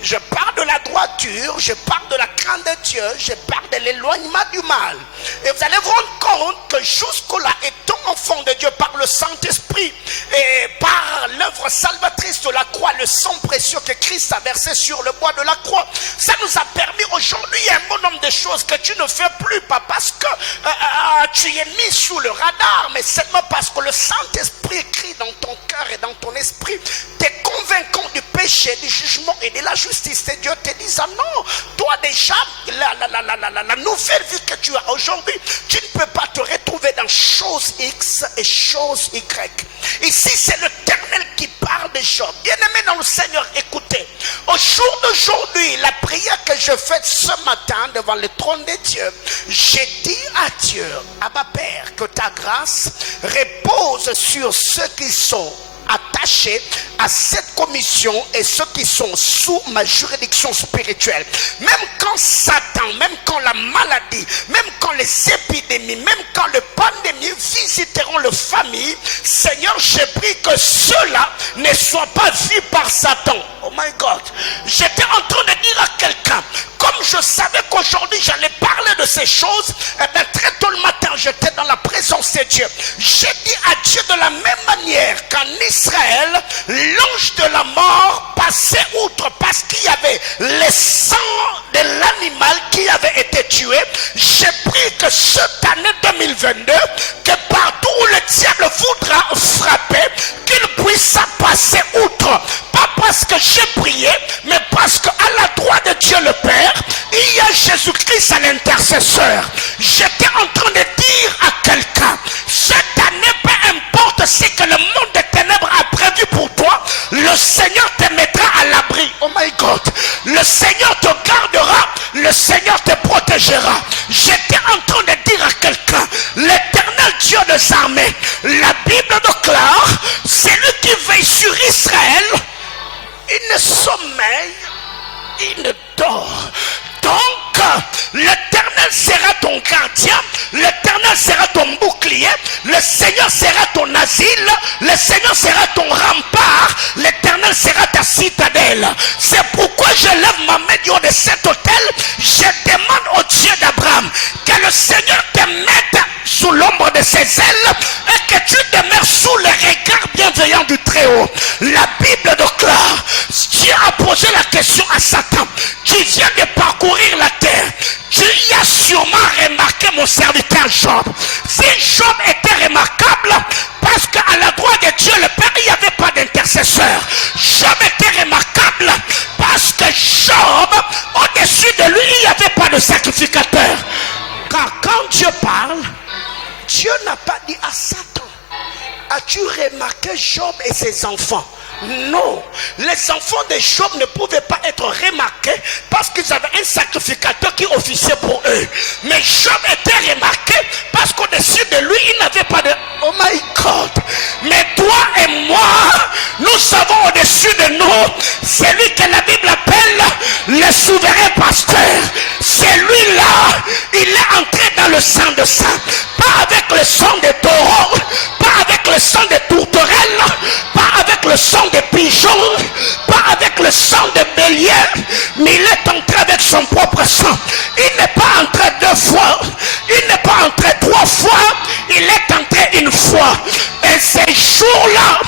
je parle de la droiture, je parle de la crainte de Dieu, je parle de l'éloignement du mal. Et vous allez vous rendre compte que jusque-là, étant enfant de Dieu par le Saint-Esprit et par l'œuvre salvatrice de la croix, le sang précieux que Christ a versé sur le bois de la croix, ça nous a permis aujourd'hui un bon nombre de choses que tu ne fais plus, pas parce que tu es mis sous le radar, mais seulement parce que le Saint-Esprit écrit dans ton cœur et dans ton esprit, t'es convaincant du péché, du jugement et de la justice. Et Dieu te dit disant non, toi déjà, la nouvelle vie que tu as aujourd'hui, tu ne peux pas te retrouver dans chose X et chose Y. Ici, c'est l'Éternel qui parle de Job. Bien-aimé dans le Seigneur, écoutez, au jour d'aujourd'hui, la prière que je fais ce matin devant le trône de Dieu, j'ai dit à Dieu, Abba Père, que ta grâce repose sur ceux qui sont attachés à cette commission et ceux qui sont sous ma juridiction spirituelle. Même quand Satan, même quand la maladie, même quand les épidémies, même quand les pandémies visiteront les familles, Seigneur, je prie que ceux-là ne soient pas vus par Satan. Oh my God, j'étais en train de dire à quelqu'un, comme je savais qu'aujourd'hui j'allais parler de ces choses, et bien très tôt le matin j'étais dans la présence de Dieu. J'ai dit à Dieu de la même manière qu'en Israël, l'ange de la mort passait outre parce qu'il y avait le sang de l'animal qui avait été tué. J'ai pris que cette année 2022, que partout où le diable voudra frapper, qu'il puisse passer outre. Pas parce que j'ai prié, mais parce qu'à la droite de Dieu le Père, il y a Jésus-Christ à l'intercesseur. J'étais en train de dire à quelqu'un, cette année, peu importe ce que le monde des ténèbres a prévu pour toi, le Seigneur te mettra à l'abri. Oh my God, le Seigneur te gardera, le Seigneur te protégera. J'étais en train de dire à quelqu'un, l'Éternel Dieu des armées, la Bible déclare, c'est lui qui veille sur Israël. Il ne sommeille, il ne dort. Donc, l'Éternel sera ton gardien, l'Éternel sera ton bouclier, le Seigneur sera ton asile, le Seigneur sera ton rempart, l'Éternel sera ta citadelle. C'est pourquoi je lève ma main du haut de cet autel, je demande au Dieu d'Abraham que le Seigneur te mette sous l'ombre de ses ailes et que tu demeures sous le regard bienveillant du Très-Haut. La Bible déclare, Dieu a posé la question à Satan, qui vient de parcourir la terre. Tu y as sûrement remarqué mon serviteur Job. Si Job était remarquable, parce qu'à la droite de Dieu le Père, il n'y avait pas d'intercesseur. Job était remarquable, parce que Job, au-dessus de lui, il n'y avait pas de sacrificateur. Car quand Dieu parle, Dieu n'a pas dit à Satan, as-tu remarqué Job et ses enfants? Non, les enfants de Job ne pouvaient pas être remarqués parce qu'ils avaient un sacrificateur qui officiait pour eux. Mais Job était remarqué parce qu'au-dessus de lui, il n'avait pas de... Oh my God! Mais toi et moi, nous savons au-dessus de nous, c'est lui que la Bible appelle le souverain pasteur. C'est lui-là, il est entré dans le sang de saints. Pas avec le sang de taureaux, pas avec le sang de tourterelles, pas avec le sang de pigeons, pas avec le sang de bélier, mais il est entré avec son propre sang. Il n'est pas entré 2 fois, il n'est pas entré 3 fois, il est entré une fois. Et ces jours-là,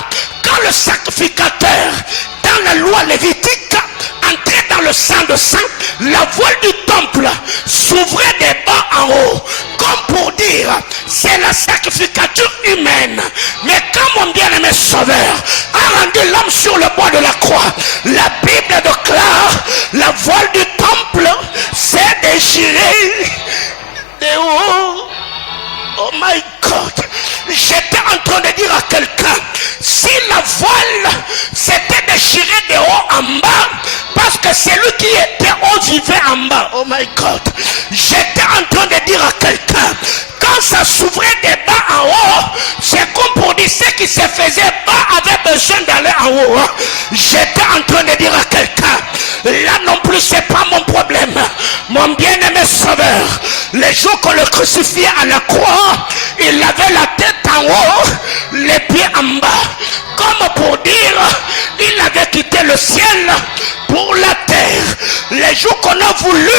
quand le sacrificateur, dans la loi lévitique, entrait dans le sang de sang, la voile du temple s'ouvrait des bas en haut, comme pour dire, c'est la sacrificature humaine. Mais quand mon bien-aimé Sauveur a rendu l'homme sur le bois de la croix, la Bible déclare, la voile du temple s'est déchirée de haut. Oh my God, j'étais en train de dire à quelqu'un, si la voile s'était déchirée de haut en bas, parce que celui qui était haut vivait en bas. Oh my God, j'étais en train de dire à quelqu'un, quand ça s'ouvrait des bas en haut, c'est comme pour dire ceux qui se faisaient bas avaient besoin d'aller en haut. J'étais en train de dire à quelqu'un, là non plus c'est pas mon problème. Mon bien-aimé Sauveur, les jours qu'on le crucifiait à la croix, il avait la tête en haut, les pieds en bas. Comme pour dire, il avait quitté le ciel pour la terre. Les jours qu'on a voulu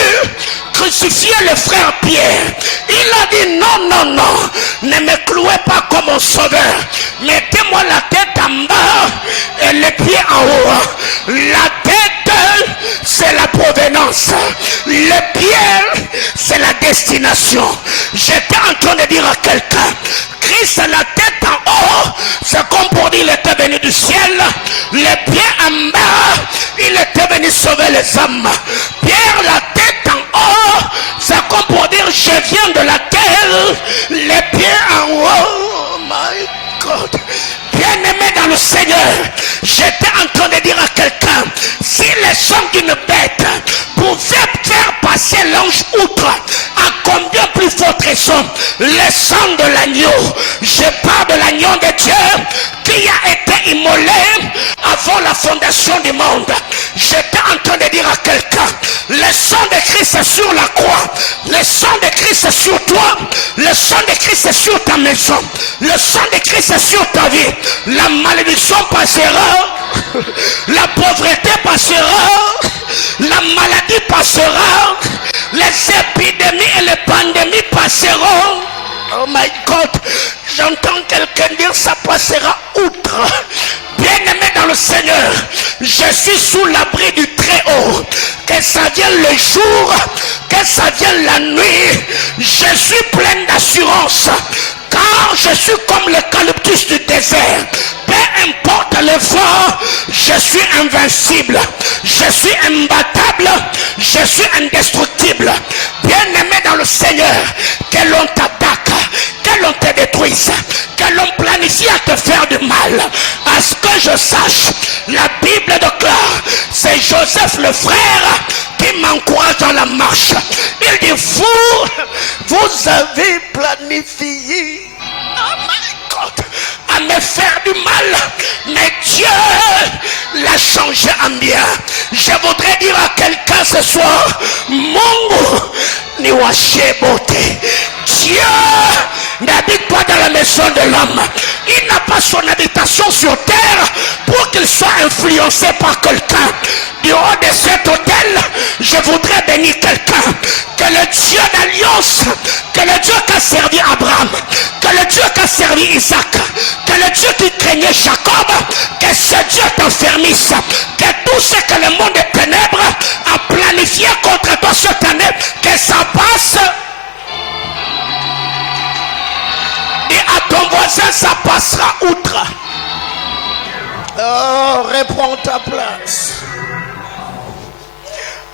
crucifier le frère Pierre, il a dit non, non, non, ne me clouez pas comme un sauveur. Mettez-moi la tête en bas et les pieds en haut. La tête, c'est la provenance. Les pieds, c'est la destination. J'étais en train de dire à quelqu'un, Christ a la tête en haut, c'est comme pour dire il était venu du ciel, les pieds en bas, il était venu sauver les âmes. Pierre, la tête en haut, c'est comme pour dire je viens de la terre, les pieds en haut. Oh my God. Bien-aimé dans le Seigneur, j'étais en train de dire à quelqu'un, si les sangs d'une bête pouvaient faire passer l'ange outre, à combien plus forte raison les sangs de l'agneau. Je parle de l'agneau de Dieu qui a été immolé avant la fondation du monde. J'étais en train de dire à quelqu'un, le sang de Christ est sur la croix, le sang de Christ est sur toi, le sang de Christ est sur ta maison, le sang de Christ est sur ta vie. La malédiction passera, la pauvreté passera, la maladie passera, les épidémies et les pandémies passeront. Oh my God, j'entends quelqu'un dire ça passera outre. Bien-aimé dans le Seigneur, je suis sous l'abri du Très-Haut. Que ça vienne le jour, que ça vienne la nuit, je suis plein d'assurance. Car je suis comme l'eucalyptus du désert. Peu importe le vent, je suis invincible. Je suis imbattable. Je suis indestructible. Bien-aimé dans le Seigneur, que l'on t'attaque, que l'on te détruise, que l'on planifie à te faire du mal. À ce que je sache, la Bible déclare, c'est Joseph le frère qui m'encourage dans la marche. Il dit, vous avez planifié, oh my God, à me faire du mal, mais Dieu l'a changé en bien. Je voudrais dire à quelqu'un ce soir, Mungu ni washebote. Dieu n'habite pas dans la maison de l'homme. Il n'a pas son habitation sur terre pour qu'il soit influencé par quelqu'un. Du haut de cet hôtel, je voudrais bénir quelqu'un. Que le Dieu d'alliance, que le Dieu qui a servi Abraham, que le Dieu qui a servi Isaac, que le Dieu qui craignait Jacob, que ce Dieu t'enfermisse, que tout ce que le monde des ténèbres a planifié contre toi cette année, que ça passe. Et à ton voisin, ça passera outre. Oh, reprends ta place.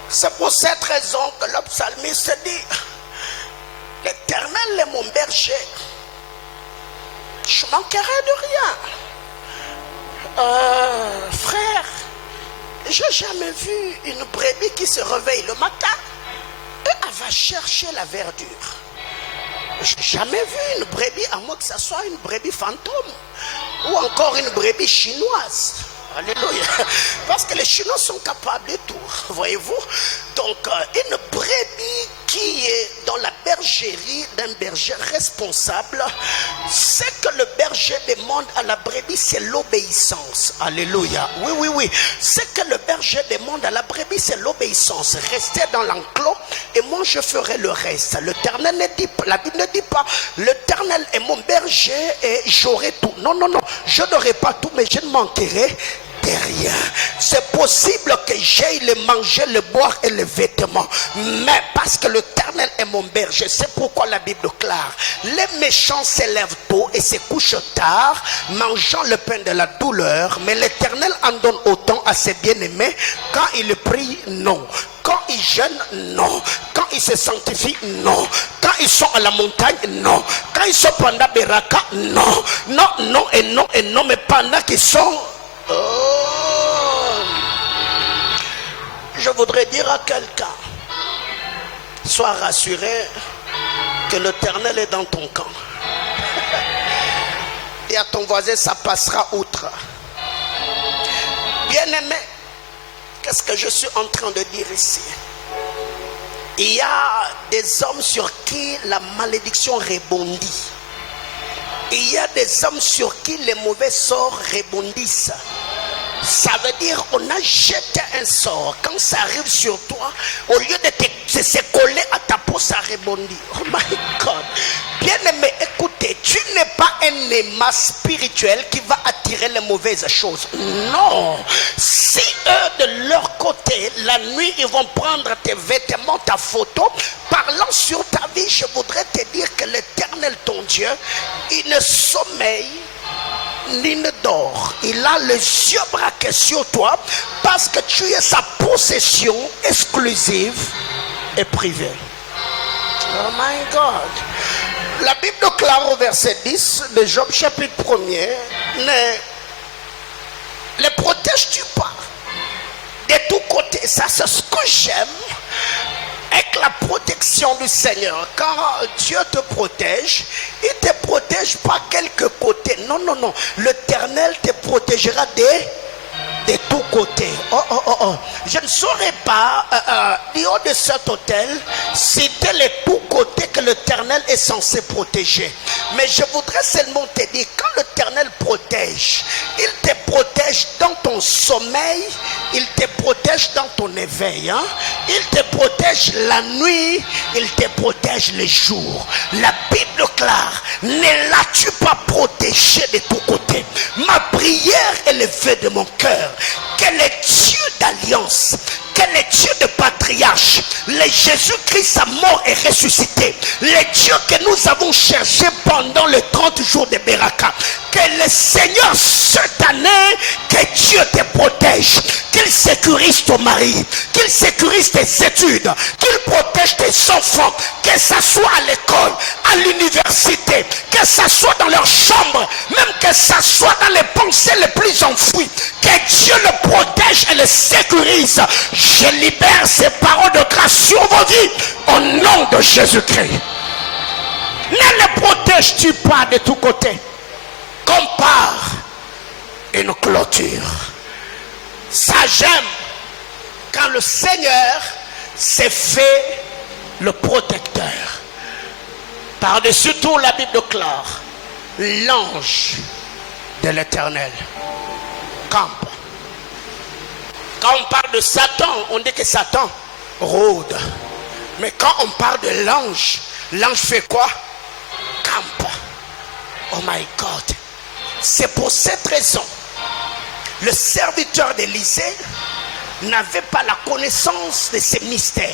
C'est pour cette raison que le psalmiste dit, l'Éternel est mon berger, je manquerai de rien. Frère, j'ai jamais vu une brebis qui se réveille le matin et elle va chercher la verdure. J'ai jamais vu une brebis, à moins que ce soit une brebis fantôme ou encore une brebis chinoise. Alléluia. Parce que les Chinois sont capables de tout, voyez-vous. Donc, une brebis qui est dans la bergerie d'un berger responsable, ce que le berger demande à la brebis, c'est l'obéissance. Alléluia. Oui, oui, oui. Ce que le berger demande à la brebis, c'est l'obéissance. Restez dans l'enclos et moi je ferai le reste. L'Éternel ne dit pas, la Bible ne dit pas, l'Éternel est mon berger et j'aurai tout. Non, non, non. Je n'aurai pas tout, mais je ne manquerai rien. C'est possible que j'aille le manger, le boire et le vêtement, mais parce que l'Éternel est mon berger. C'est pourquoi la Bible déclare, les méchants s'élèvent tôt et se couchent tard, mangeant le pain de la douleur, mais l'Éternel en donne autant à ses bien-aimés. Quand ils prient, non. Quand ils jeûnent, non. Quand ils se sanctifient, non. Quand ils sont à la montagne, non. Quand ils sont pendant Beraka, non. Non, non et non et non, mais pendant qu'ils sont... Oh. Je voudrais dire à quelqu'un, sois rassuré que l'Éternel est dans ton camp. Et à ton voisin, ça passera outre. Bien-aimé, qu'est-ce que je suis en train de dire ici? Il y a des hommes sur qui la malédiction rebondit. Il y a des hommes sur qui les mauvais sorts rebondissent. Ça veut dire on a jeté un sort. Quand ça arrive sur toi, au lieu de se coller à ta peau, ça rebondit. Oh my God. Bien aimé, écoutez, tu n'es pas un aimant spirituel qui va attirer les mauvaises choses. Non. Si eux de leur côté, la nuit, ils vont prendre tes vêtements, ta photo, parlant sur ta vie, je voudrais te dire que l'Éternel, ton Dieu, il ne sommeille mine d'or. Il a les yeux braqués sur toi parce que tu es sa possession exclusive et privée. Oh my God. La Bible déclare au verset 10 de Job chapitre 1er, ne les protèges-tu pas de tous côtés? Ça c'est ce que j'aime avec la protection du Seigneur. Quand Dieu te protège, il ne te protège pas quelques côtés. Non, non, non. L'Éternel te protégera de tous côtés. Je ne saurais pas, du haut de cet hôtel, citer les tous côtés que l'Éternel est censé protéger. Mais je voudrais seulement te dire, quand l'Éternel protège, il te protège dans ton sommeil, il te protège dans ton éveil. Hein? Il te protège la nuit, il te protège le jour. La Bible déclare, ne l'as-tu pas protégé de tous côtés? Ma prière est levée de mon cœur. Que le Dieu d'alliance, que le Dieu de patriarche, le Jésus-Christ à mort et ressuscité, le Dieu que nous avons cherché pendant les 30 jours de Beraka, que le Seigneur cette année, que Dieu te protège, qu'il sécurise ton mari, qu'il sécurise tes études, qu'il protège tes enfants, que ça soit à l'école, à l'université, que ça soit dans leur chambre, même que ça soit dans les pensées les plus enfouies, que Dieu le protège et le sécurise. Je libère ces paroles de grâce sur vos vies au nom de Jésus-Christ. Ne le protèges-tu pas de tous côtés? Compare une clôture. Ça j'aime quand le Seigneur s'est fait le protecteur. Par-dessus tout, la Bible déclare, l'ange de l'Éternel campe. Quand on parle de Satan, on dit que Satan rôde. Mais quand on parle de l'ange, l'ange fait quoi? Campe. Oh my God. C'est pour cette raison, le serviteur d'Élisée n'avait pas la connaissance de ces mystères.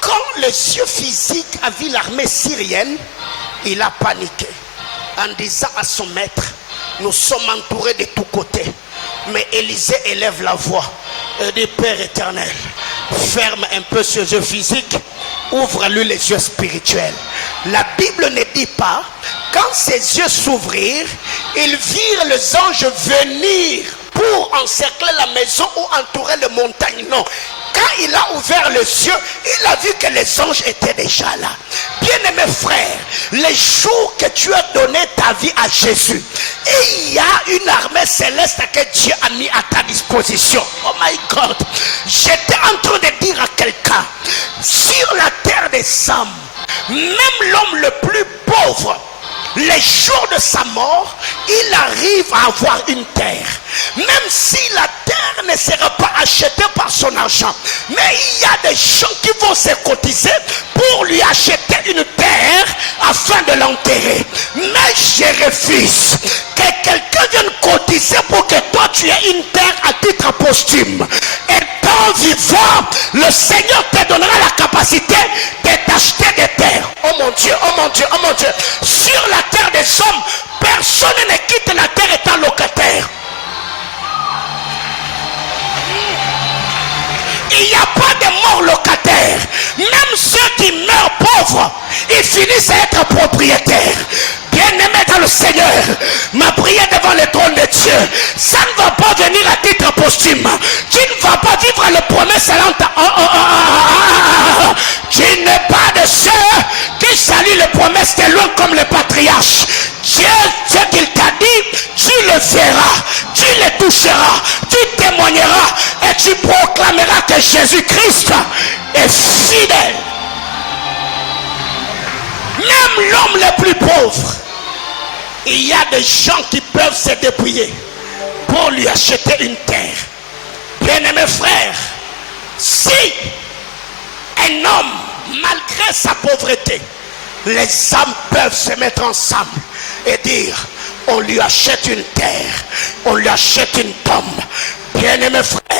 Quand les yeux physiques a vu l'armée syrienne, il a paniqué en disant à son maître, nous sommes entourés de tous côtés. Mais Élisée élève la voix et dit, Père éternel, ferme un peu ses yeux physiques, ouvre-lui les yeux spirituels. La Bible ne dit pas, quand ses yeux s'ouvrirent, ils virent les anges venir pour encercler la maison ou entourer les montagnes. Non. Quand il a ouvert les yeux, il a vu que les anges étaient déjà là. Bien-aimés frères, les jours que tu as donné ta vie à Jésus, et il y a une armée céleste que Dieu a mis à ta disposition. Oh my God. J'étais en train de dire à quelqu'un, sur la terre des hommes, même l'homme le plus pauvre, les jours de sa mort, il arrive à avoir une terre. Même si la terre ne sera pas achetée par son argent. Mais il y a des gens qui vont se cotiser pour lui acheter une terre afin de l'enterrer. Mais je refuse que quelqu'un vienne cotiser pour que toi tu aies une terre à titre posthume. Étant vivant, le Seigneur te donnera la capacité de t'acheter des terres. Oh mon Dieu, oh mon Dieu, oh mon Dieu. Sur la terre des hommes, personne ne quitte la terre étant locataire. Il n'y a pas de mort locataire. Même ceux qui meurent pauvres, ils finissent à être propriétaires. Bien-aimé dans le Seigneur, ma prière devant le trône de Dieu, ça ne va pas venir à titre posthume. Tu ne vas pas vivre le promesse lente. Tu n'es pas de ceux qui saluent les promesses de loin comme les patriarches. Dieu, ce qu'il t'a dit, tu le verras, tu le toucheras, tu témoigneras et tu proclameras que Jésus-Christ est fidèle. Même l'homme le plus pauvre, il y a des gens qui peuvent se débrouiller pour lui acheter une terre. Bien-aimés frères, si un homme, malgré sa pauvreté, les âmes peuvent se mettre ensemble et dire, on lui achète une terre, on lui achète une tombe. Bien-aimés frères,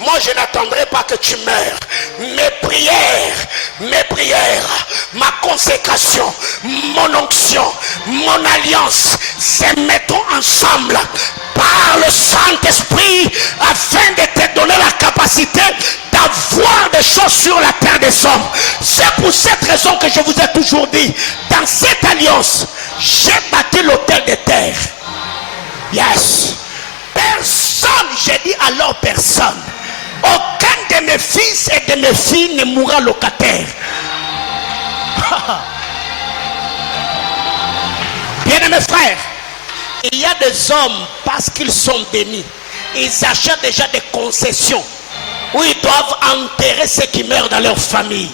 Moi, je n'attendrai pas que tu meurs. Mes prières, ma consécration, mon onction, mon alliance, se mettront ensemble par le Saint-Esprit afin de te donner la capacité d'avoir des choses sur la terre des hommes. C'est pour cette raison que je vous ai toujours dit, dans cette alliance, j'ai bâti l'autel de terre. Yes. Personne, j'ai dit alors personne, aucun de mes fils et de mes filles ne mourra locataire. Bien-aimés frères, il y a des hommes, parce qu'ils sont bénis, ils achètent déjà des concessions où ils doivent enterrer ceux qui meurent dans leur famille.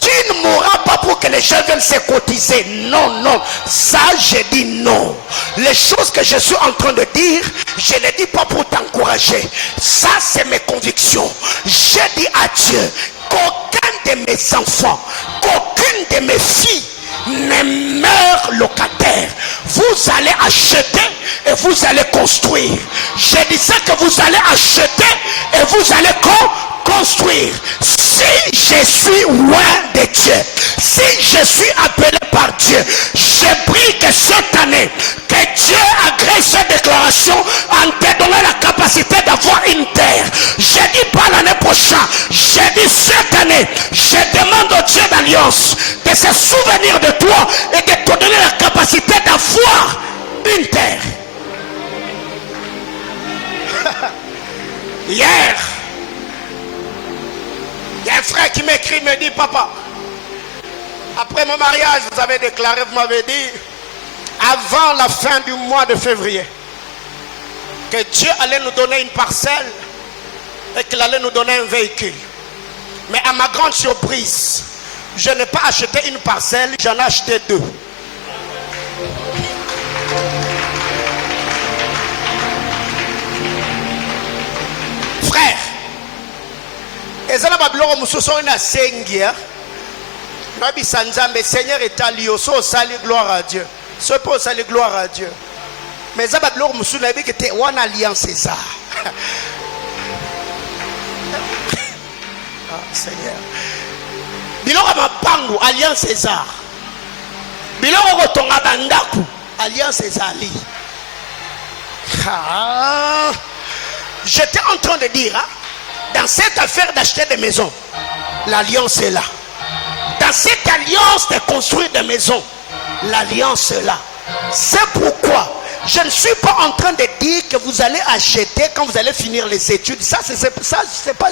Tu ne mourras pas pour que les gens viennent se cotiser. Non, non. Ça, j'ai dit non. Les choses que je suis en train de dire, je ne les dis pas pour t'encourager. Ça, c'est mes convictions. J'ai dit à Dieu qu'aucun de mes enfants, qu'aucune de mes filles ne meurt locataire. Vous allez acheter et vous allez construire. Je disais que vous allez acheter et vous allez construire. Si je suis loin de Dieu, si je suis appelé par Dieu, je prie que cette année, que Dieu agrée cette déclaration en te donnant la capacité d'avoir une terre. Je dis pas l'année prochaine, je dis cette année, je demande au Dieu d'alliance de se souvenir de toi et de te donner la capacité d'avoir une terre. Hier, il y a un frère qui m'écrit, me dit, papa, après mon mariage, vous avez déclaré, vous m'avez dit, avant la fin du mois de février, que Dieu allait nous donner une parcelle et qu'il allait nous donner un véhicule. Mais à ma grande surprise, je n'ai pas acheté une parcelle, j'en ai acheté deux. Frère, ezala babiloko mosusu oyo na sengia nabisa nzambe Seigneur etali yo so osali gloire à Dieu so po osali gloire à Dieu mais eza babiloko mosusu nayebi ke te wana alliance eza Seigneur biloko mapangu alliance eza biloko kotonga bandaku alliance ezali j'étais en train de dire dans cette affaire d'acheter des maisons, l'alliance est là. Dans cette alliance de construire des maisons, l'alliance est là. C'est pourquoi je ne suis pas en train de dire que vous allez acheter quand vous allez finir les études. Ça, c'est pas.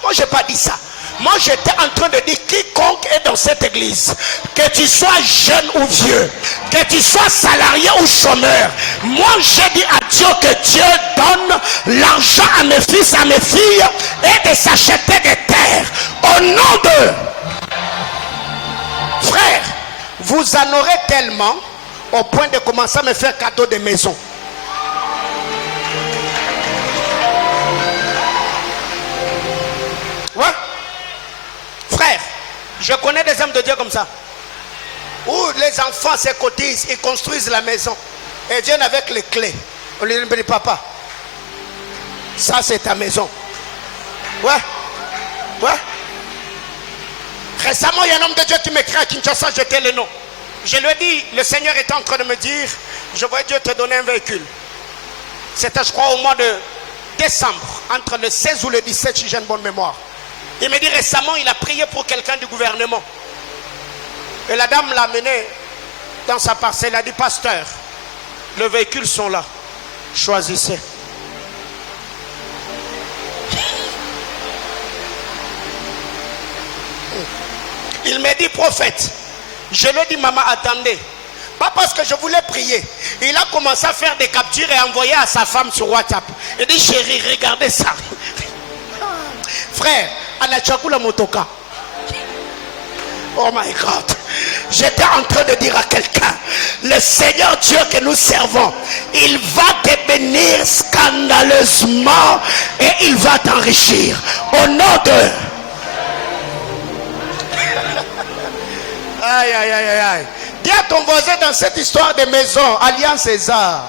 Moi, je n'ai pas dit ça. Moi, j'étais en train de dire quiconque est dans cette église, que tu sois jeune ou vieux, que tu sois salarié ou chômeur, moi j'ai dit à Dieu que Dieu donne l'argent à mes fils, à mes filles et de s'acheter des terres au nom de frère. Vous en aurez tellement au point de commencer à me faire cadeau de maison. Ouais. Frère, je connais des hommes de Dieu comme ça, où les enfants se cotisent, ils construisent la maison et viennent avec les clés. On lui dit, papa, ça c'est ta maison. Ouais, ouais. Récemment, il y a un homme de Dieu qui m'écrit à Kinshasa, j'étais le nom. Je lui ai dit, le Seigneur était en train de me dire, je vois Dieu te donner un véhicule. C'était, je crois, au mois de décembre, entre le 16 ou le 17, si j'ai une bonne mémoire. Il me dit récemment, il a prié pour quelqu'un du gouvernement. Et la dame l'a amené dans sa parcelle. Elle a dit, pasteur, les véhicules sont là. Choisissez. Il me dit, prophète, je lui ai dit, maman, attendez. Pas parce que je voulais prier. Il a commencé à faire des captures et envoyer à sa femme sur WhatsApp. Il dit, chérie, regardez ça. Frère, Anachakula Motoka. Oh my God. J'étais en train de dire à quelqu'un, le Seigneur Dieu que nous servons, il va te bénir scandaleusement et il va t'enrichir. Au nom de... Aïe, aïe, aïe, aïe. Dis à ton voisin dans cette histoire de maison, Alliance César.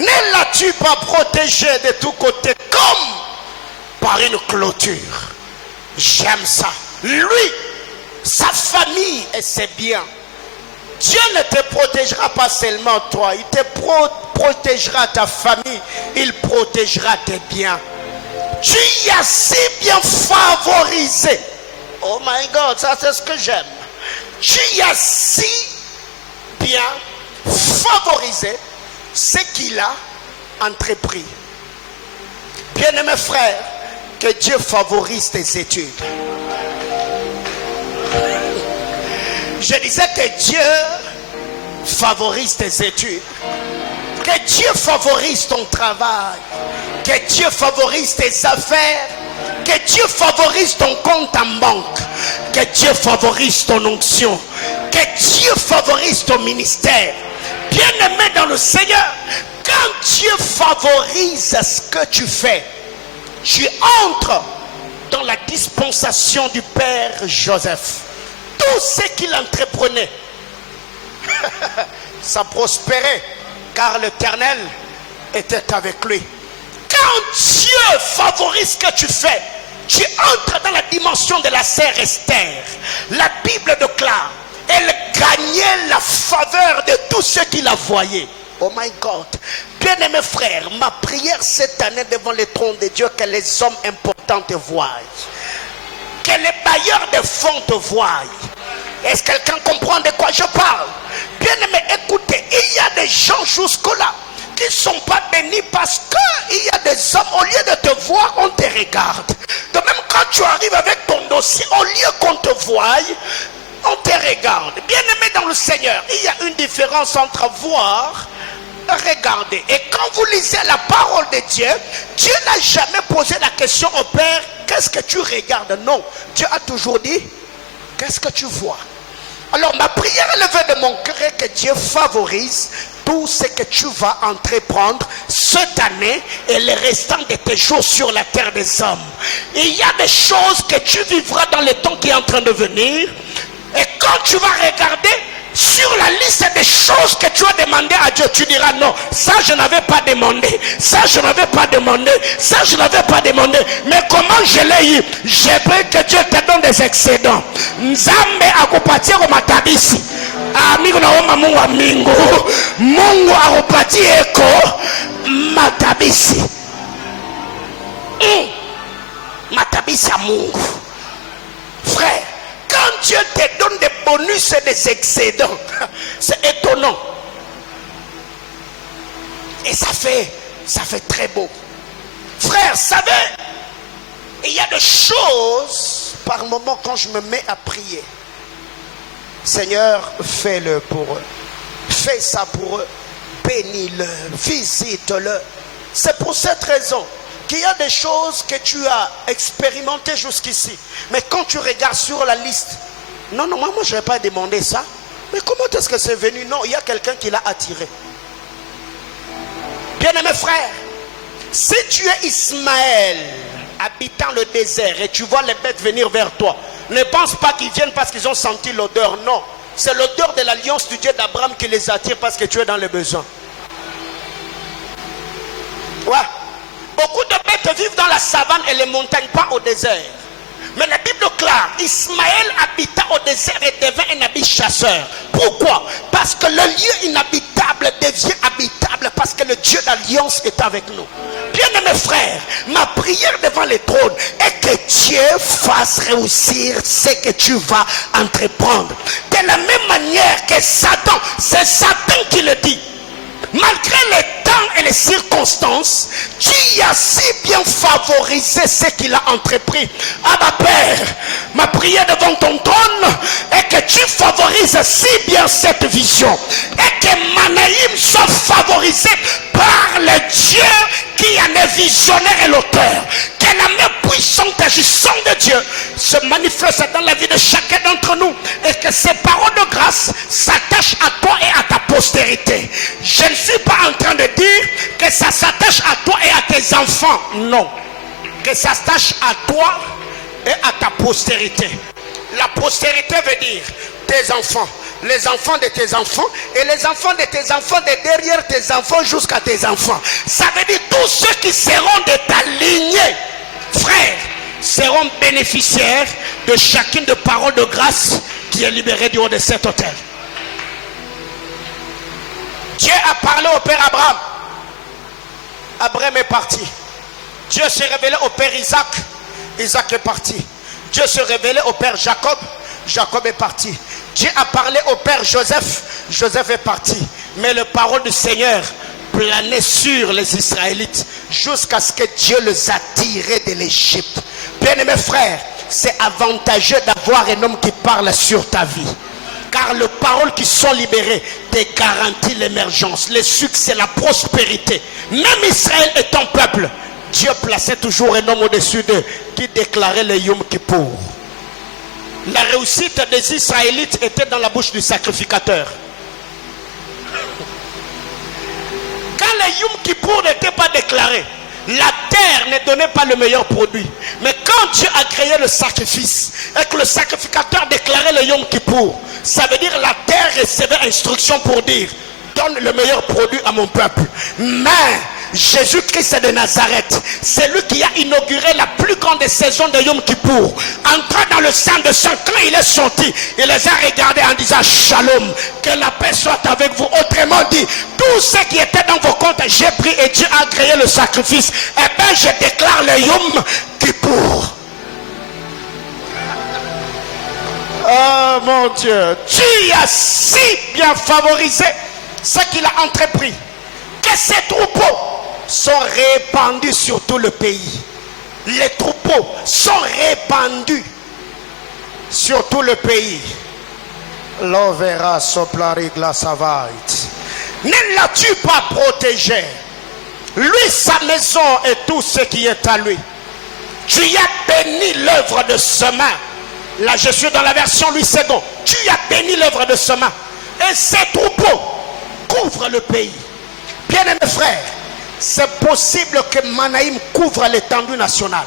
Ne l'as-tu pas protégé de tous côtés comme par une clôture? J'aime ça. Lui, sa famille et ses biens. Dieu ne te protégera pas seulement toi, il te protégera ta famille, il protégera tes biens. Tu y as si bien favorisé. Oh my God, ça c'est ce que j'aime. Tu y as si bien favorisé ce qu'il a entrepris. Bien-aimés frères, que Dieu favorise tes études. Je disais que Dieu favorise tes études. Que Dieu favorise ton travail. Que Dieu favorise tes affaires. Que Dieu favorise ton compte en banque. Que Dieu favorise ton onction. Que Dieu favorise ton ministère. Bien-aimé dans le Seigneur, quand Dieu favorise ce que tu fais, tu entres dans la dispensation du Père Joseph. Tout ce qu'il entreprenait, ça prospérait, car l'Éternel était avec lui. Quand Dieu favorise ce que tu fais, tu entres dans la dimension de la sœur Esther. La Bible déclare, elle gagnait la faveur de tous ceux qui la voyaient. Oh my God. Bien-aimés frères, ma prière cette année devant le trône de Dieu, que les hommes importants te voient. Que les bailleurs de fonds te voient. Est-ce que quelqu'un comprend de quoi je parle? Bien-aimés, écoutez, il y a des gens jusque-là qui ne sont pas bénis parce qu'il y a des hommes, au lieu de te voir, on te regarde. De même, quand tu arrives avec ton dossier, au lieu qu'on te voie, on te regarde. Bien-aimé dans le Seigneur, il y a une différence entre voir et regarder. Et quand vous lisez la parole de Dieu, Dieu n'a jamais posé la question au Père, qu'est-ce que tu regardes? Non, Dieu a toujours dit, qu'est-ce que tu vois? Alors ma prière élevée de mon cœur est que Dieu favorise tout ce que tu vas entreprendre cette année et le restant de tes jours sur la terre des hommes. Il y a des choses que tu vivras dans le temps qui est en train de venir. Et quand tu vas regarder sur la liste des choses que tu as demandé à Dieu, tu diras non, ça je n'avais pas demandé, ça je n'avais pas demandé, ça je n'avais pas demandé. Mais comment je l'ai eu? J'ai pris que Dieu te donne des excédents. Nzambe akupatia kwa matabisi. Amigo naomba Mungu wa mbingu. Mungu akupatie eko matabisi. Matabisi ya Mungu. Frère, quand Dieu te donne des bonus et des excédents, c'est étonnant. Et ça fait très beau. Frère, savez, il y a des choses, par moment, quand je me mets à prier, Seigneur, fais-le pour eux. Fais ça pour eux. Bénis-le, visite-le. C'est pour cette raison qu'il y a des choses que tu as expérimentées jusqu'ici. Mais quand tu regardes sur la liste, non, moi je n'ai pas demandé ça. Mais comment est-ce que c'est venu? Non, il y a quelqu'un qui l'a attiré. Bien-aimé frère, si tu es Ismaël, habitant le désert, et tu vois les bêtes venir vers toi, ne pense pas qu'ils viennent parce qu'ils ont senti l'odeur. Non, c'est l'odeur de l'alliance du Dieu d'Abraham qui les attire parce que tu es dans le besoin. Ouais. Beaucoup de bêtes vivent dans la savane et les montagnes, pas au désert. Mais la Bible déclare, Ismaël habita au désert et devint un habit chasseur. Pourquoi? Parce que le lieu inhabitable devient habitable parce que le Dieu d'alliance est avec nous. Bien-aimés frères, ma prière devant le trône est que Dieu fasse réussir ce que tu vas entreprendre. De la même manière que Satan, c'est Satan qui le dit. Malgré les temps et les circonstances, Dieu a si bien favorisé ce qu'il a entrepris. Ah ma Père, ma prière devant ton trône est que tu favorises si bien cette vision et que Manaïm soit favorisé par le Dieu qui en est visionnaire et l'auteur. Que la main puissante agissante de Dieu se manifeste dans la vie de chacun d'entre nous et que ces paroles de grâce s'attachent à toi et à ta postérité. Je ne suis pas en train de dire que ça s'attache à toi et à tes enfants. Non. Que ça s'attache à toi et à ta postérité. La postérité veut dire tes enfants, les enfants de tes enfants et les enfants de tes enfants de derrière tes enfants jusqu'à tes enfants. Ça veut dire tous ceux qui seront de ta lignée, frère, seront bénéficiaires de chacune des paroles de grâce qui est libérée du haut de cet autel. Dieu a parlé au père Abraham. Abraham est parti. Dieu s'est révélé au père Isaac. Isaac est parti. Dieu s'est révélé au père Jacob. Jacob est parti. Dieu a parlé au père Joseph. Joseph est parti. Mais la parole du Seigneur planait sur les Israélites jusqu'à ce que Dieu les a tirés de l'Égypte. Bien-aimés frères, c'est avantageux d'avoir un homme qui parle sur ta vie. Car les paroles qui sont libérées te garantissent l'émergence, le succès, la prospérité. Même Israël étant peuple, Dieu plaçait toujours un homme au-dessus d'eux qui déclarait le Yom Kippour. La réussite des Israélites était dans la bouche du sacrificateur. Quand le Yom Kippour n'était pas déclaré, la terre ne donnait pas le meilleur produit. Mais quand Dieu a créé le sacrifice et que le sacrificateur déclarait le Yom Kippour, ça veut dire la terre recevait instruction pour dire donne le meilleur produit à mon peuple. Mais Jésus-Christ de Nazareth, c'est lui qui a inauguré la plus grande saison de Yom Kippour. Entrant dans le sang de sang, quand il est sorti, il les a regardés en disant Shalom, que la paix soit avec vous. Autrement dit, tout ce qui était dans vos comptes, j'ai pris et Dieu a créé le sacrifice. Et bien je déclare le Yom Kippour. Oh mon Dieu, Dieu a si bien favorisé ce qu'il a entrepris que ces troupeaux sont répandus sur tout le pays. Les troupeaux sont répandus sur tout le pays. L'overa soplari glasavait. Ne l'as-tu pas protégé? Lui, sa maison et tout ce qui est à lui. Tu y as béni l'œuvre de ses mains. Là, je suis dans la version Louis II. Tu as béni l'œuvre de ses mains. Et ces troupeaux couvrent le pays. Bien-aimés frères, c'est possible que Manaïm couvre l'étendue nationale.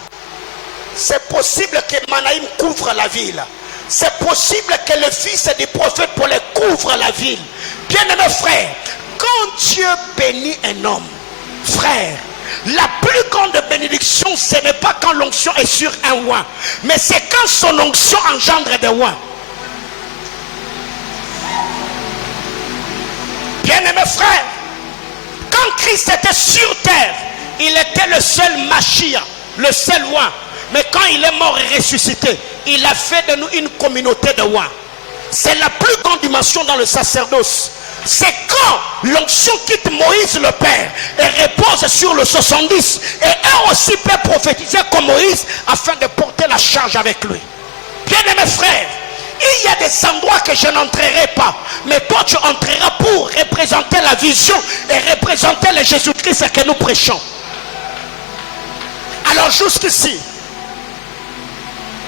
C'est possible que Manaïm couvre la ville. C'est possible que le fils du prophète Paul couvre la ville. Bien-aimés frères, quand Dieu bénit un homme, frère, la plus grande bénédiction, ce n'est pas quand l'onction est sur un oint, mais c'est quand son onction engendre des oints. Bien-aimés frères, quand Christ était sur terre, il était le seul Machia, le seul oint. Mais quand il est mort et ressuscité, il a fait de nous une communauté de oints. C'est la plus grande dimension dans le sacerdoce. C'est quand l'onction quitte Moïse le Père et repose sur le 70. Et eux aussi peuvent prophétiser comme Moïse afin de porter la charge avec lui. Bien-aimés frères, il y a des endroits que je n'entrerai pas. Mais toi tu entreras pour représenter la vision et représenter le Jésus-Christ que nous prêchons. Alors jusqu'ici,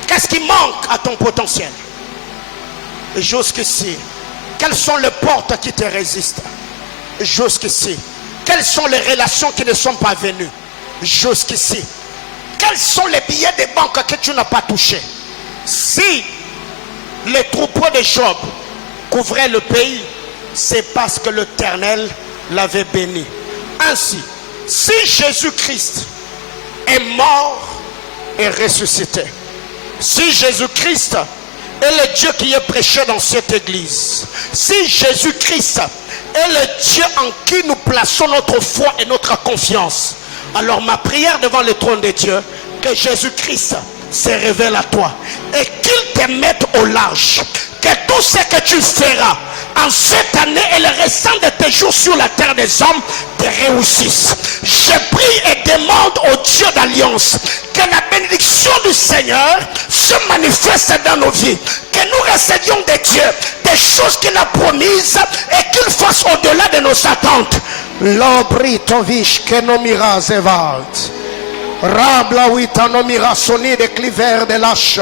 qu'est-ce qui manque à ton potentiel? Jusqu'ici, quelles sont les portes qui te résistent? Jusqu'ici, quelles sont les relations qui ne sont pas venues? Jusqu'ici, quels sont les billets de banque que tu n'as pas touchés? Si les troupeaux de Job couvraient le pays, c'est parce que l'Éternel l'avait béni. Ainsi, si Jésus-Christ est mort et ressuscité, si Jésus-Christ est le Dieu qui est prêché dans cette église, si Jésus-Christ est le Dieu en qui nous plaçons notre foi et notre confiance, alors ma prière devant le trône de Dieu, que Jésus-Christ se révèle à toi et qu'il te mette au large, que tout ce que tu feras en cette année et le restant de tes jours sur la terre des hommes te réussissent. Je prie et demande au Dieu d'alliance que la bénédiction du Seigneur se manifeste dans nos vies, que nous récédions de Dieu des choses qu'il a promises et qu'il fasse au-delà de nos attentes. L'obritovish que nos miras evalt. Rabla witano mirasoni de cliver de lâche.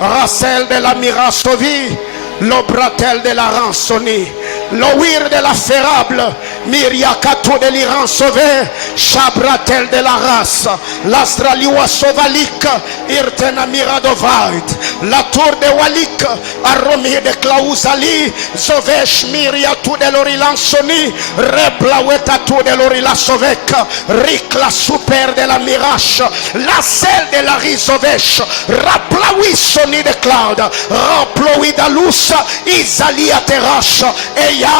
Racel de la mirasovi. L'obratel de la rançonnie. l'ouïr de la ferrable, Myriakato de l'Iran sauvé, Chabratel de la race, l'Astraliwa Sovalik, Irtena Miradovait, la tour de Walik, Aromir de Klausali, Zovesh Myriatou de l'Orilansoni, Replaweta tour de l'Orilasovek, Rik la super de la Mirache, la selle de la Rizovesh, Raplawi Soni de Cloud, Raplowi d'Alus, Isalia Terrache, Eya,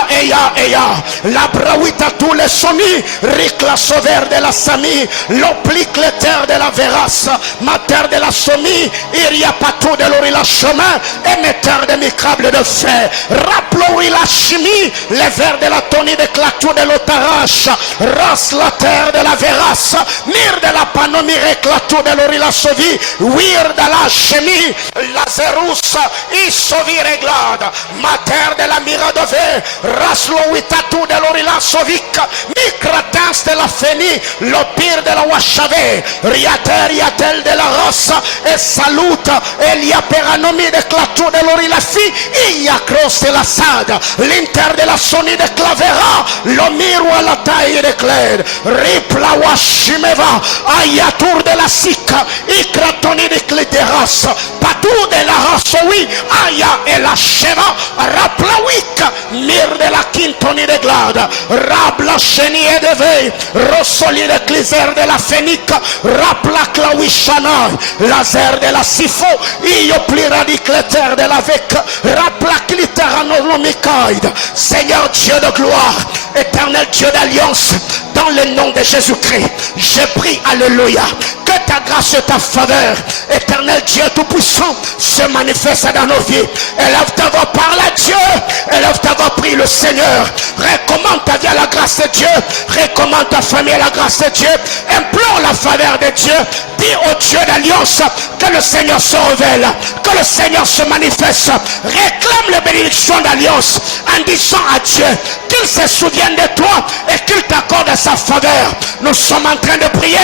la Brawita tous les Soni, Rik la sauveur de la Sami, l'Oplique les terres de la Véras, Mater de la Somi, Iria Patou de l'Orila chemin, émetteur de micrables de fer, Raplowi la chimie, les vers de la Tony de Clatou de l'Otarache, Ras la terre de la Véras, Mir de la Panomire Clatou de l'Orila Sovi, Wir de la chimie, Lazarus, Isovi Reglade, Mater de la Miradove, Raslo Witatou de l'Orila Sovic, Micratins de la Féni, l'Opir de la Wachave, Riatel de la Rosse, et Salute, Elia Peranomi de Clatou de l'Orila Fi, Iacros de la Sade, l'Inter de la Soni de Clavera, l'Omir ou la taille de Clède, Ripla Washimeva, Ayatour de la Sika, Ikratoni de Cléteras, Patou de la race, oui, Aya et la Sheva, Raplawik, Mir de la Quintoni de Glade, Rabla Cheni et de Veille, Rossoli de Clizer de la Fénique, Rapla Clawishana, Lazer de la Sifo, Ioplira di Cléter de la Vec, Rapla Cliteranolomicaide, Seigneur Dieu de gloire, éternel Dieu d'alliance, dans le nom de Jésus-Christ, je prie, alléluia, que ta grâce et ta faveur, éternel Dieu tout-puissant, se manifeste dans nos vies. Élève ta voix, parle à Dieu, élève ta voix, prie le Seigneur, recommande ta vie à la grâce de Dieu, recommande ta famille à la grâce de Dieu, implore la faveur de Dieu, dis au Dieu d'alliance que le Seigneur se révèle, que le Seigneur se manifeste, réclame les bénédictions d'alliance en disant à Dieu qu'il se souvienne de toi et qu'il t'accorde sa faveur. Nous sommes en train de prier,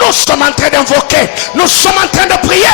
nous sommes en train d'invoquer, nous sommes en train de prier,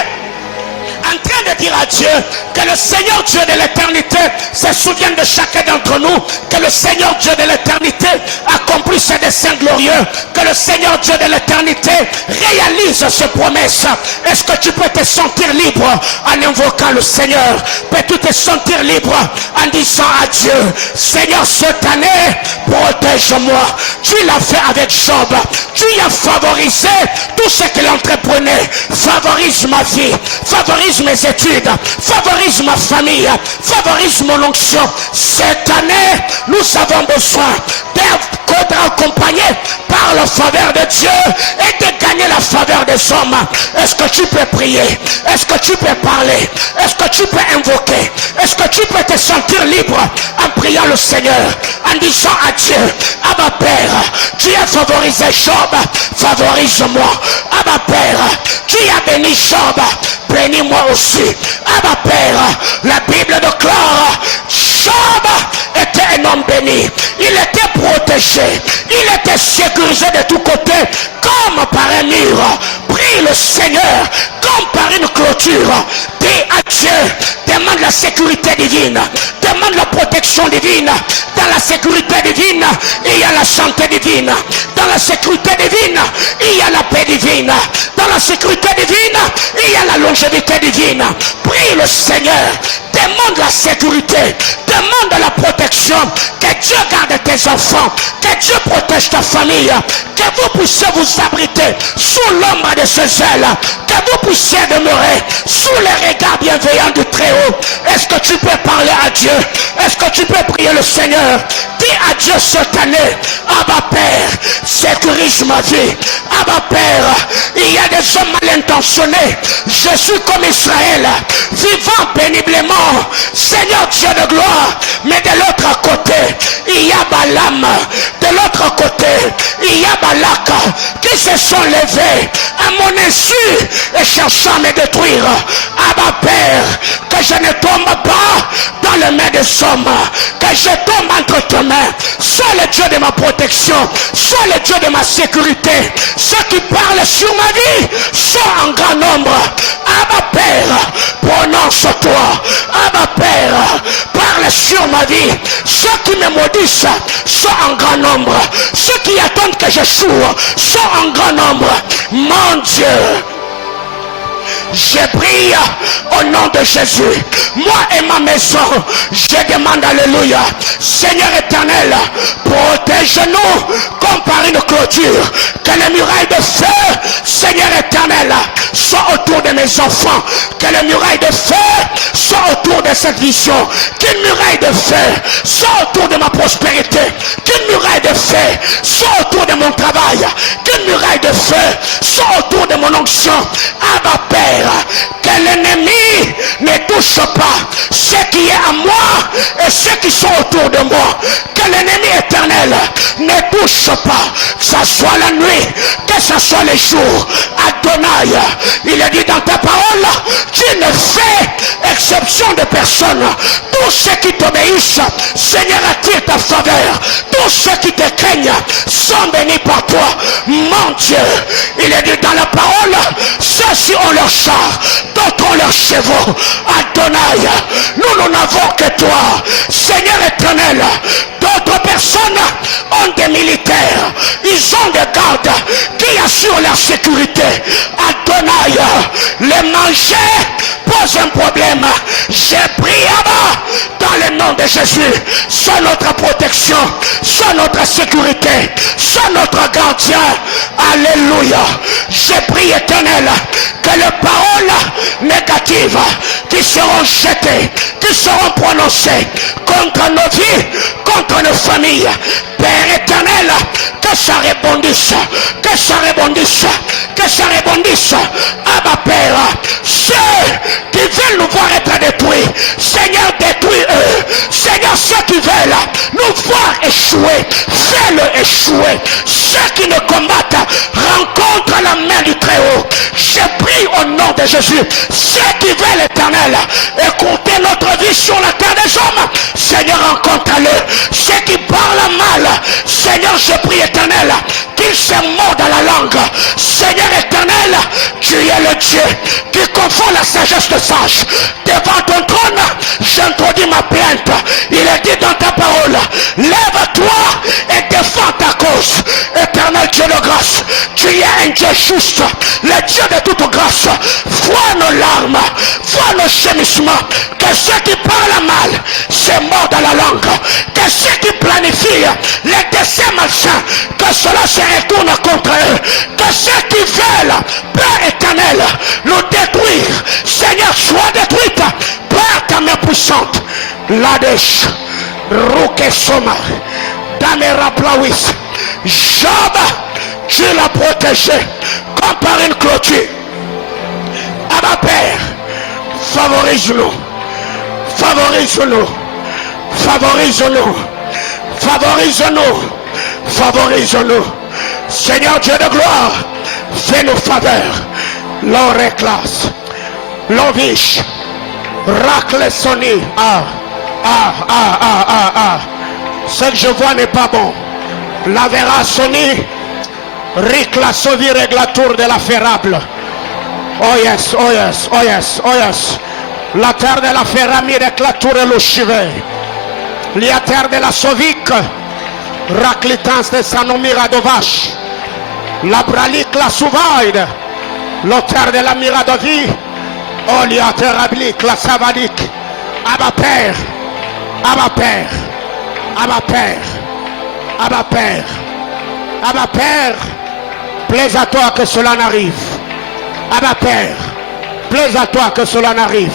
en train de dire à Dieu que le Seigneur Dieu de l'éternité se souvienne de chacun d'entre nous, que le Seigneur Dieu de l'éternité accomplisse ses desseins glorieux, que le Seigneur Dieu de l'éternité réalise ses promesses. Est-ce que tu peux te sentir libre en invoquant le Seigneur? Peux-tu te sentir libre en disant à Dieu, Seigneur, cette année, protège-moi. Tu l'as fait avec Job, tu as favorisé tout ce qu'il entreprenait. Favorise ma vie, favorise mes études, favorise ma famille, favorise mon onction. Cette année, nous avons besoin d'être accompagnés par la faveur de Dieu et de gagner la faveur des hommes. Est-ce que tu peux prier? Est-ce que tu peux parler? Est-ce que tu peux invoquer? Est-ce que tu peux te sentir libre en priant le Seigneur, en disant à Dieu, Abba Père, tu as favorisé Job, favorise-moi. Abba Père, tu as béni Job, bénis-moi aussi. Abba Père, la Bible déclare, Job était un homme béni, il était protégé, il était sécurisé de tous côtés, comme par un mur. Prie le Seigneur, comme par une clôture. Dis à Dieu, demande la sécurité divine, demande la protection divine. Dans la sécurité divine, il y a la santé divine. Dans la sécurité divine, il y a la paix divine. Dans la sécurité divine, il y a la longévité divine. Prie le Seigneur, demande la sécurité, demande la protection. Que Dieu garde tes enfants, que Dieu protège ta famille, que vous puissiez vous abriter sous l'ombre de ses ailes, que vous puissiez demeurer sous les regards bienveillants du Très-Haut. Est-ce que tu peux parler à Dieu? Est-ce que tu peux prier le Seigneur? Dis à Dieu cette année, Abba Père, sécurise ma vie. Abba Père, il y a des hommes mal intentionnés. Je suis comme Israël, vivant péniblement. Seigneur Dieu de gloire, mais de l'autre côté, il y a Balaam. De l'autre côté, il y a Balak qui se sont levés à mon insu et cherchant à me détruire. Abba Père, que je ne tombe pas dans les mains des hommes, que je tombe entre tes mains. Sois le Dieu de ma protection, sois le Dieu de ma sécurité. Ceux qui parlent sur ma vie sont en grand nombre. Abba Père, prononce-toi. Abba Père, parle sur ma vie. Ceux qui me maudissent sont en grand nombre. Ceux qui attendent que je sois sont en grand nombre. Mon Dieu, je prie au nom de Jésus. Moi et ma maison, je demande alléluia. Seigneur éternel, protège-nous comme par une clôture. Que les murailles de feu, Seigneur éternel, soient autour de mes enfants. Que les murailles de feu soient autour de cette vision. Qu'une muraille de feu soit autour de ma prospérité. Qu'une muraille de feu soit autour de mon travail. Qu'une muraille de feu soit autour de mon onction. Abba Père, que l'ennemi ne touche pas ce qui est à moi et ceux qui sont autour de moi. Que l'ennemi éternel ne touche pas, que ce soit la nuit, que ce soit les jours. Adonai, il est dit dans ta parole, tu ne fais exception de personne. Tous ceux qui t'obéissent, Seigneur, attire ta faveur. Tous ceux qui te craignent sont bénis par toi. Mon Dieu, il est dit dans la parole, ceux-ci ont leur char, d'autres ont leurs chevaux. Adonai, nous n'avons que toi. Seigneur éternel, d'autres personnes ont des militaires, ils ont des gardes qui assurent leur sécurité. Adonai, les manger pose un problème. J'ai pris là-bas dans le nom de Jésus. Sois notre protection, sois notre sécurité, sois notre gardien. Alléluia. J'ai pris éternel que les paroles négatives qui seront jetées, qui seront prononcées contre nos vies, contre nos familles, Père éternel, que ça rebondisse, que ça rebondisse, que ça rebondisse. Abba Père, ceux qui veulent nous voir être détruits, Seigneur, détruis-eux. Seigneur, ceux qui veulent nous voir échouer, fais-le échouer. Ceux qui ne combattent, rencontrent la main du Très-Haut. Je prie au nom de Jésus, ceux qui veulent l'éternel, écoutez notre vie sur la terre des hommes. Seigneur, rencontre-le. Ceux qui parlent mal, Seigneur, je prie éternel, qu'ils se mordent à la langue. Seigneur éternel, tu es le Dieu qui confond la sagesse de sage. Devant ton trône, j'introduis ma plainte. Il est dit dans ta parole, lève-toi et défends ta cause. Éternel Dieu de grâce, tu es un Dieu juste, le Dieu de toute grâce. Vois nos larmes, vois nos gémissements. Que ceux qui parlent mal se mordent à la langue. Que ceux qui planifient les décès malsains, que cela se retourne contre eux. Que ceux qui veulent, Père éternel, nous détruire, Seigneur, sois détruite par ta main puissante. Ladesh, Ruke Soma, Damera Plawis, Job, tu l'as protégé comme par une clôture. Abba Père, favorise-nous, favorise-nous, favorise-nous, favorise-nous, favorise-nous. Seigneur Dieu de gloire, fais-nous faveur. L'oreclas, l'oviche, racle soni. Ce que je vois n'est pas bon. La verra soni, ricla sovi réglature de la ferrable. Oh yes, oh yes, oh yes, oh yes. La terre de la ferrami réclature le chivet. La terre de la sovique, raclitance de sanomira de vache. La bralique la souvaide. L'auteur de la miradovi, Olia Terrablique, la savadique. Abba Père, Abba Père, Abba Père, Abba Père, Abba Père, plaise à toi que cela n'arrive. Abba Père, plaise à toi que cela n'arrive.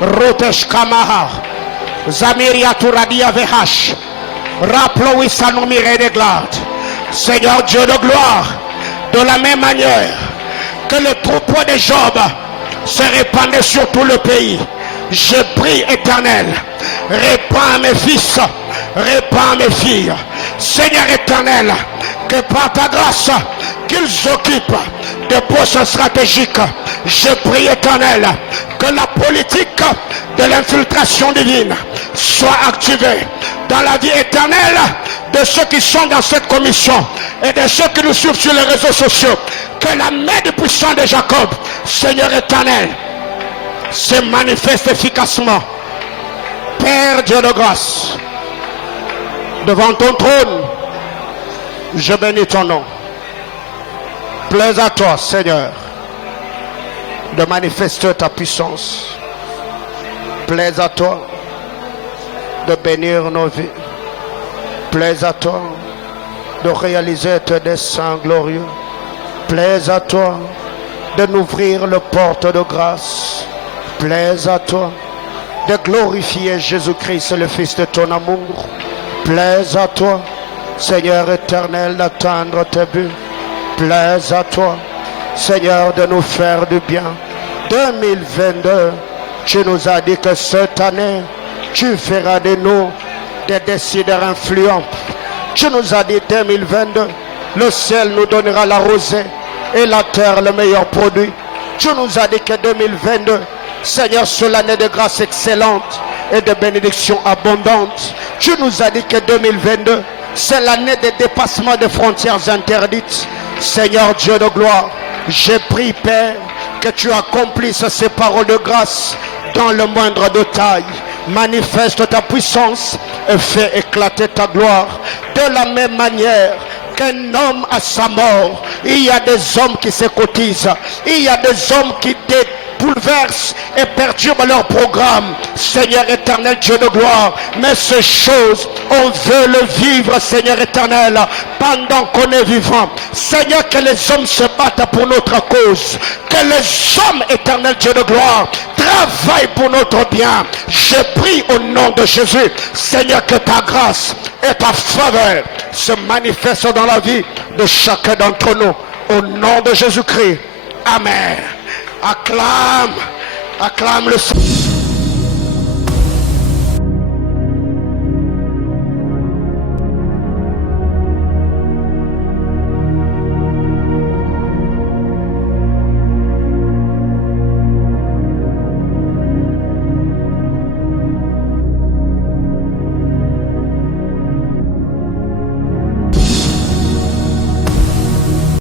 Rotesh Kamaha, Zamiria Touradia Vehash, Raploui Sanomire de Glade. Seigneur Dieu de gloire, de la même manière que le troupeau de Job se répandait sur tout le pays, je prie éternel, répands mes fils, répands mes filles. Seigneur éternel, que par ta grâce, qu'ils occupent des postes stratégiques. Je prie éternel, que la politique de l'infiltration divine soit activée dans la vie éternelle de ceux qui sont dans cette commission. et de ceux qui nous suivent sur les réseaux sociaux. Que la main du puissant de Jacob, Seigneur éternel, se manifeste efficacement. Père Dieu de grâce, devant ton trône, je bénis ton nom. Plaise à toi, Seigneur, de manifester ta puissance. Plaise à toi de bénir nos vies. Plaise à toi de réaliser tes desseins glorieux. Plaise à toi de n'ouvrir les portes de grâce. Plaise à toi de glorifier Jésus-Christ, le Fils de ton amour. Plaise à toi, Seigneur éternel, d'atteindre tes buts. Plaise à toi, Seigneur, de nous faire du bien. 2022, tu nous as dit que cette année, tu feras de nous des décideurs influents. Tu nous as dit 2022, le ciel nous donnera la rosée et la terre le meilleur produit. Tu nous as dit que 2022, Seigneur, c'est l'année de grâce excellente et de bénédiction abondante. Tu nous as dit que 2022, c'est l'année de dépassement des frontières interdites. Seigneur Dieu de gloire, j'ai prié, Père, que tu accomplisses ces paroles de grâce dans le moindre détail. Manifeste ta puissance et fais éclater ta gloire. De la même manière qu'un homme à sa mort, il y a des hommes qui se cotisent, il y a des hommes qui bouleversent et perturbent leur programme. Seigneur éternel, Dieu de gloire, mais ces choses, on veut le vivre, Seigneur éternel, pendant qu'on est vivant. Seigneur, que les hommes se battent pour notre cause, que les hommes, éternel Dieu de gloire, travaillent pour notre bien. Je prie au nom de Jésus, Seigneur, que ta grâce et ta faveur se manifestent dans la vie de chacun d'entre nous. Au nom de Jésus-Christ. Amen. Acclame le Seigneur.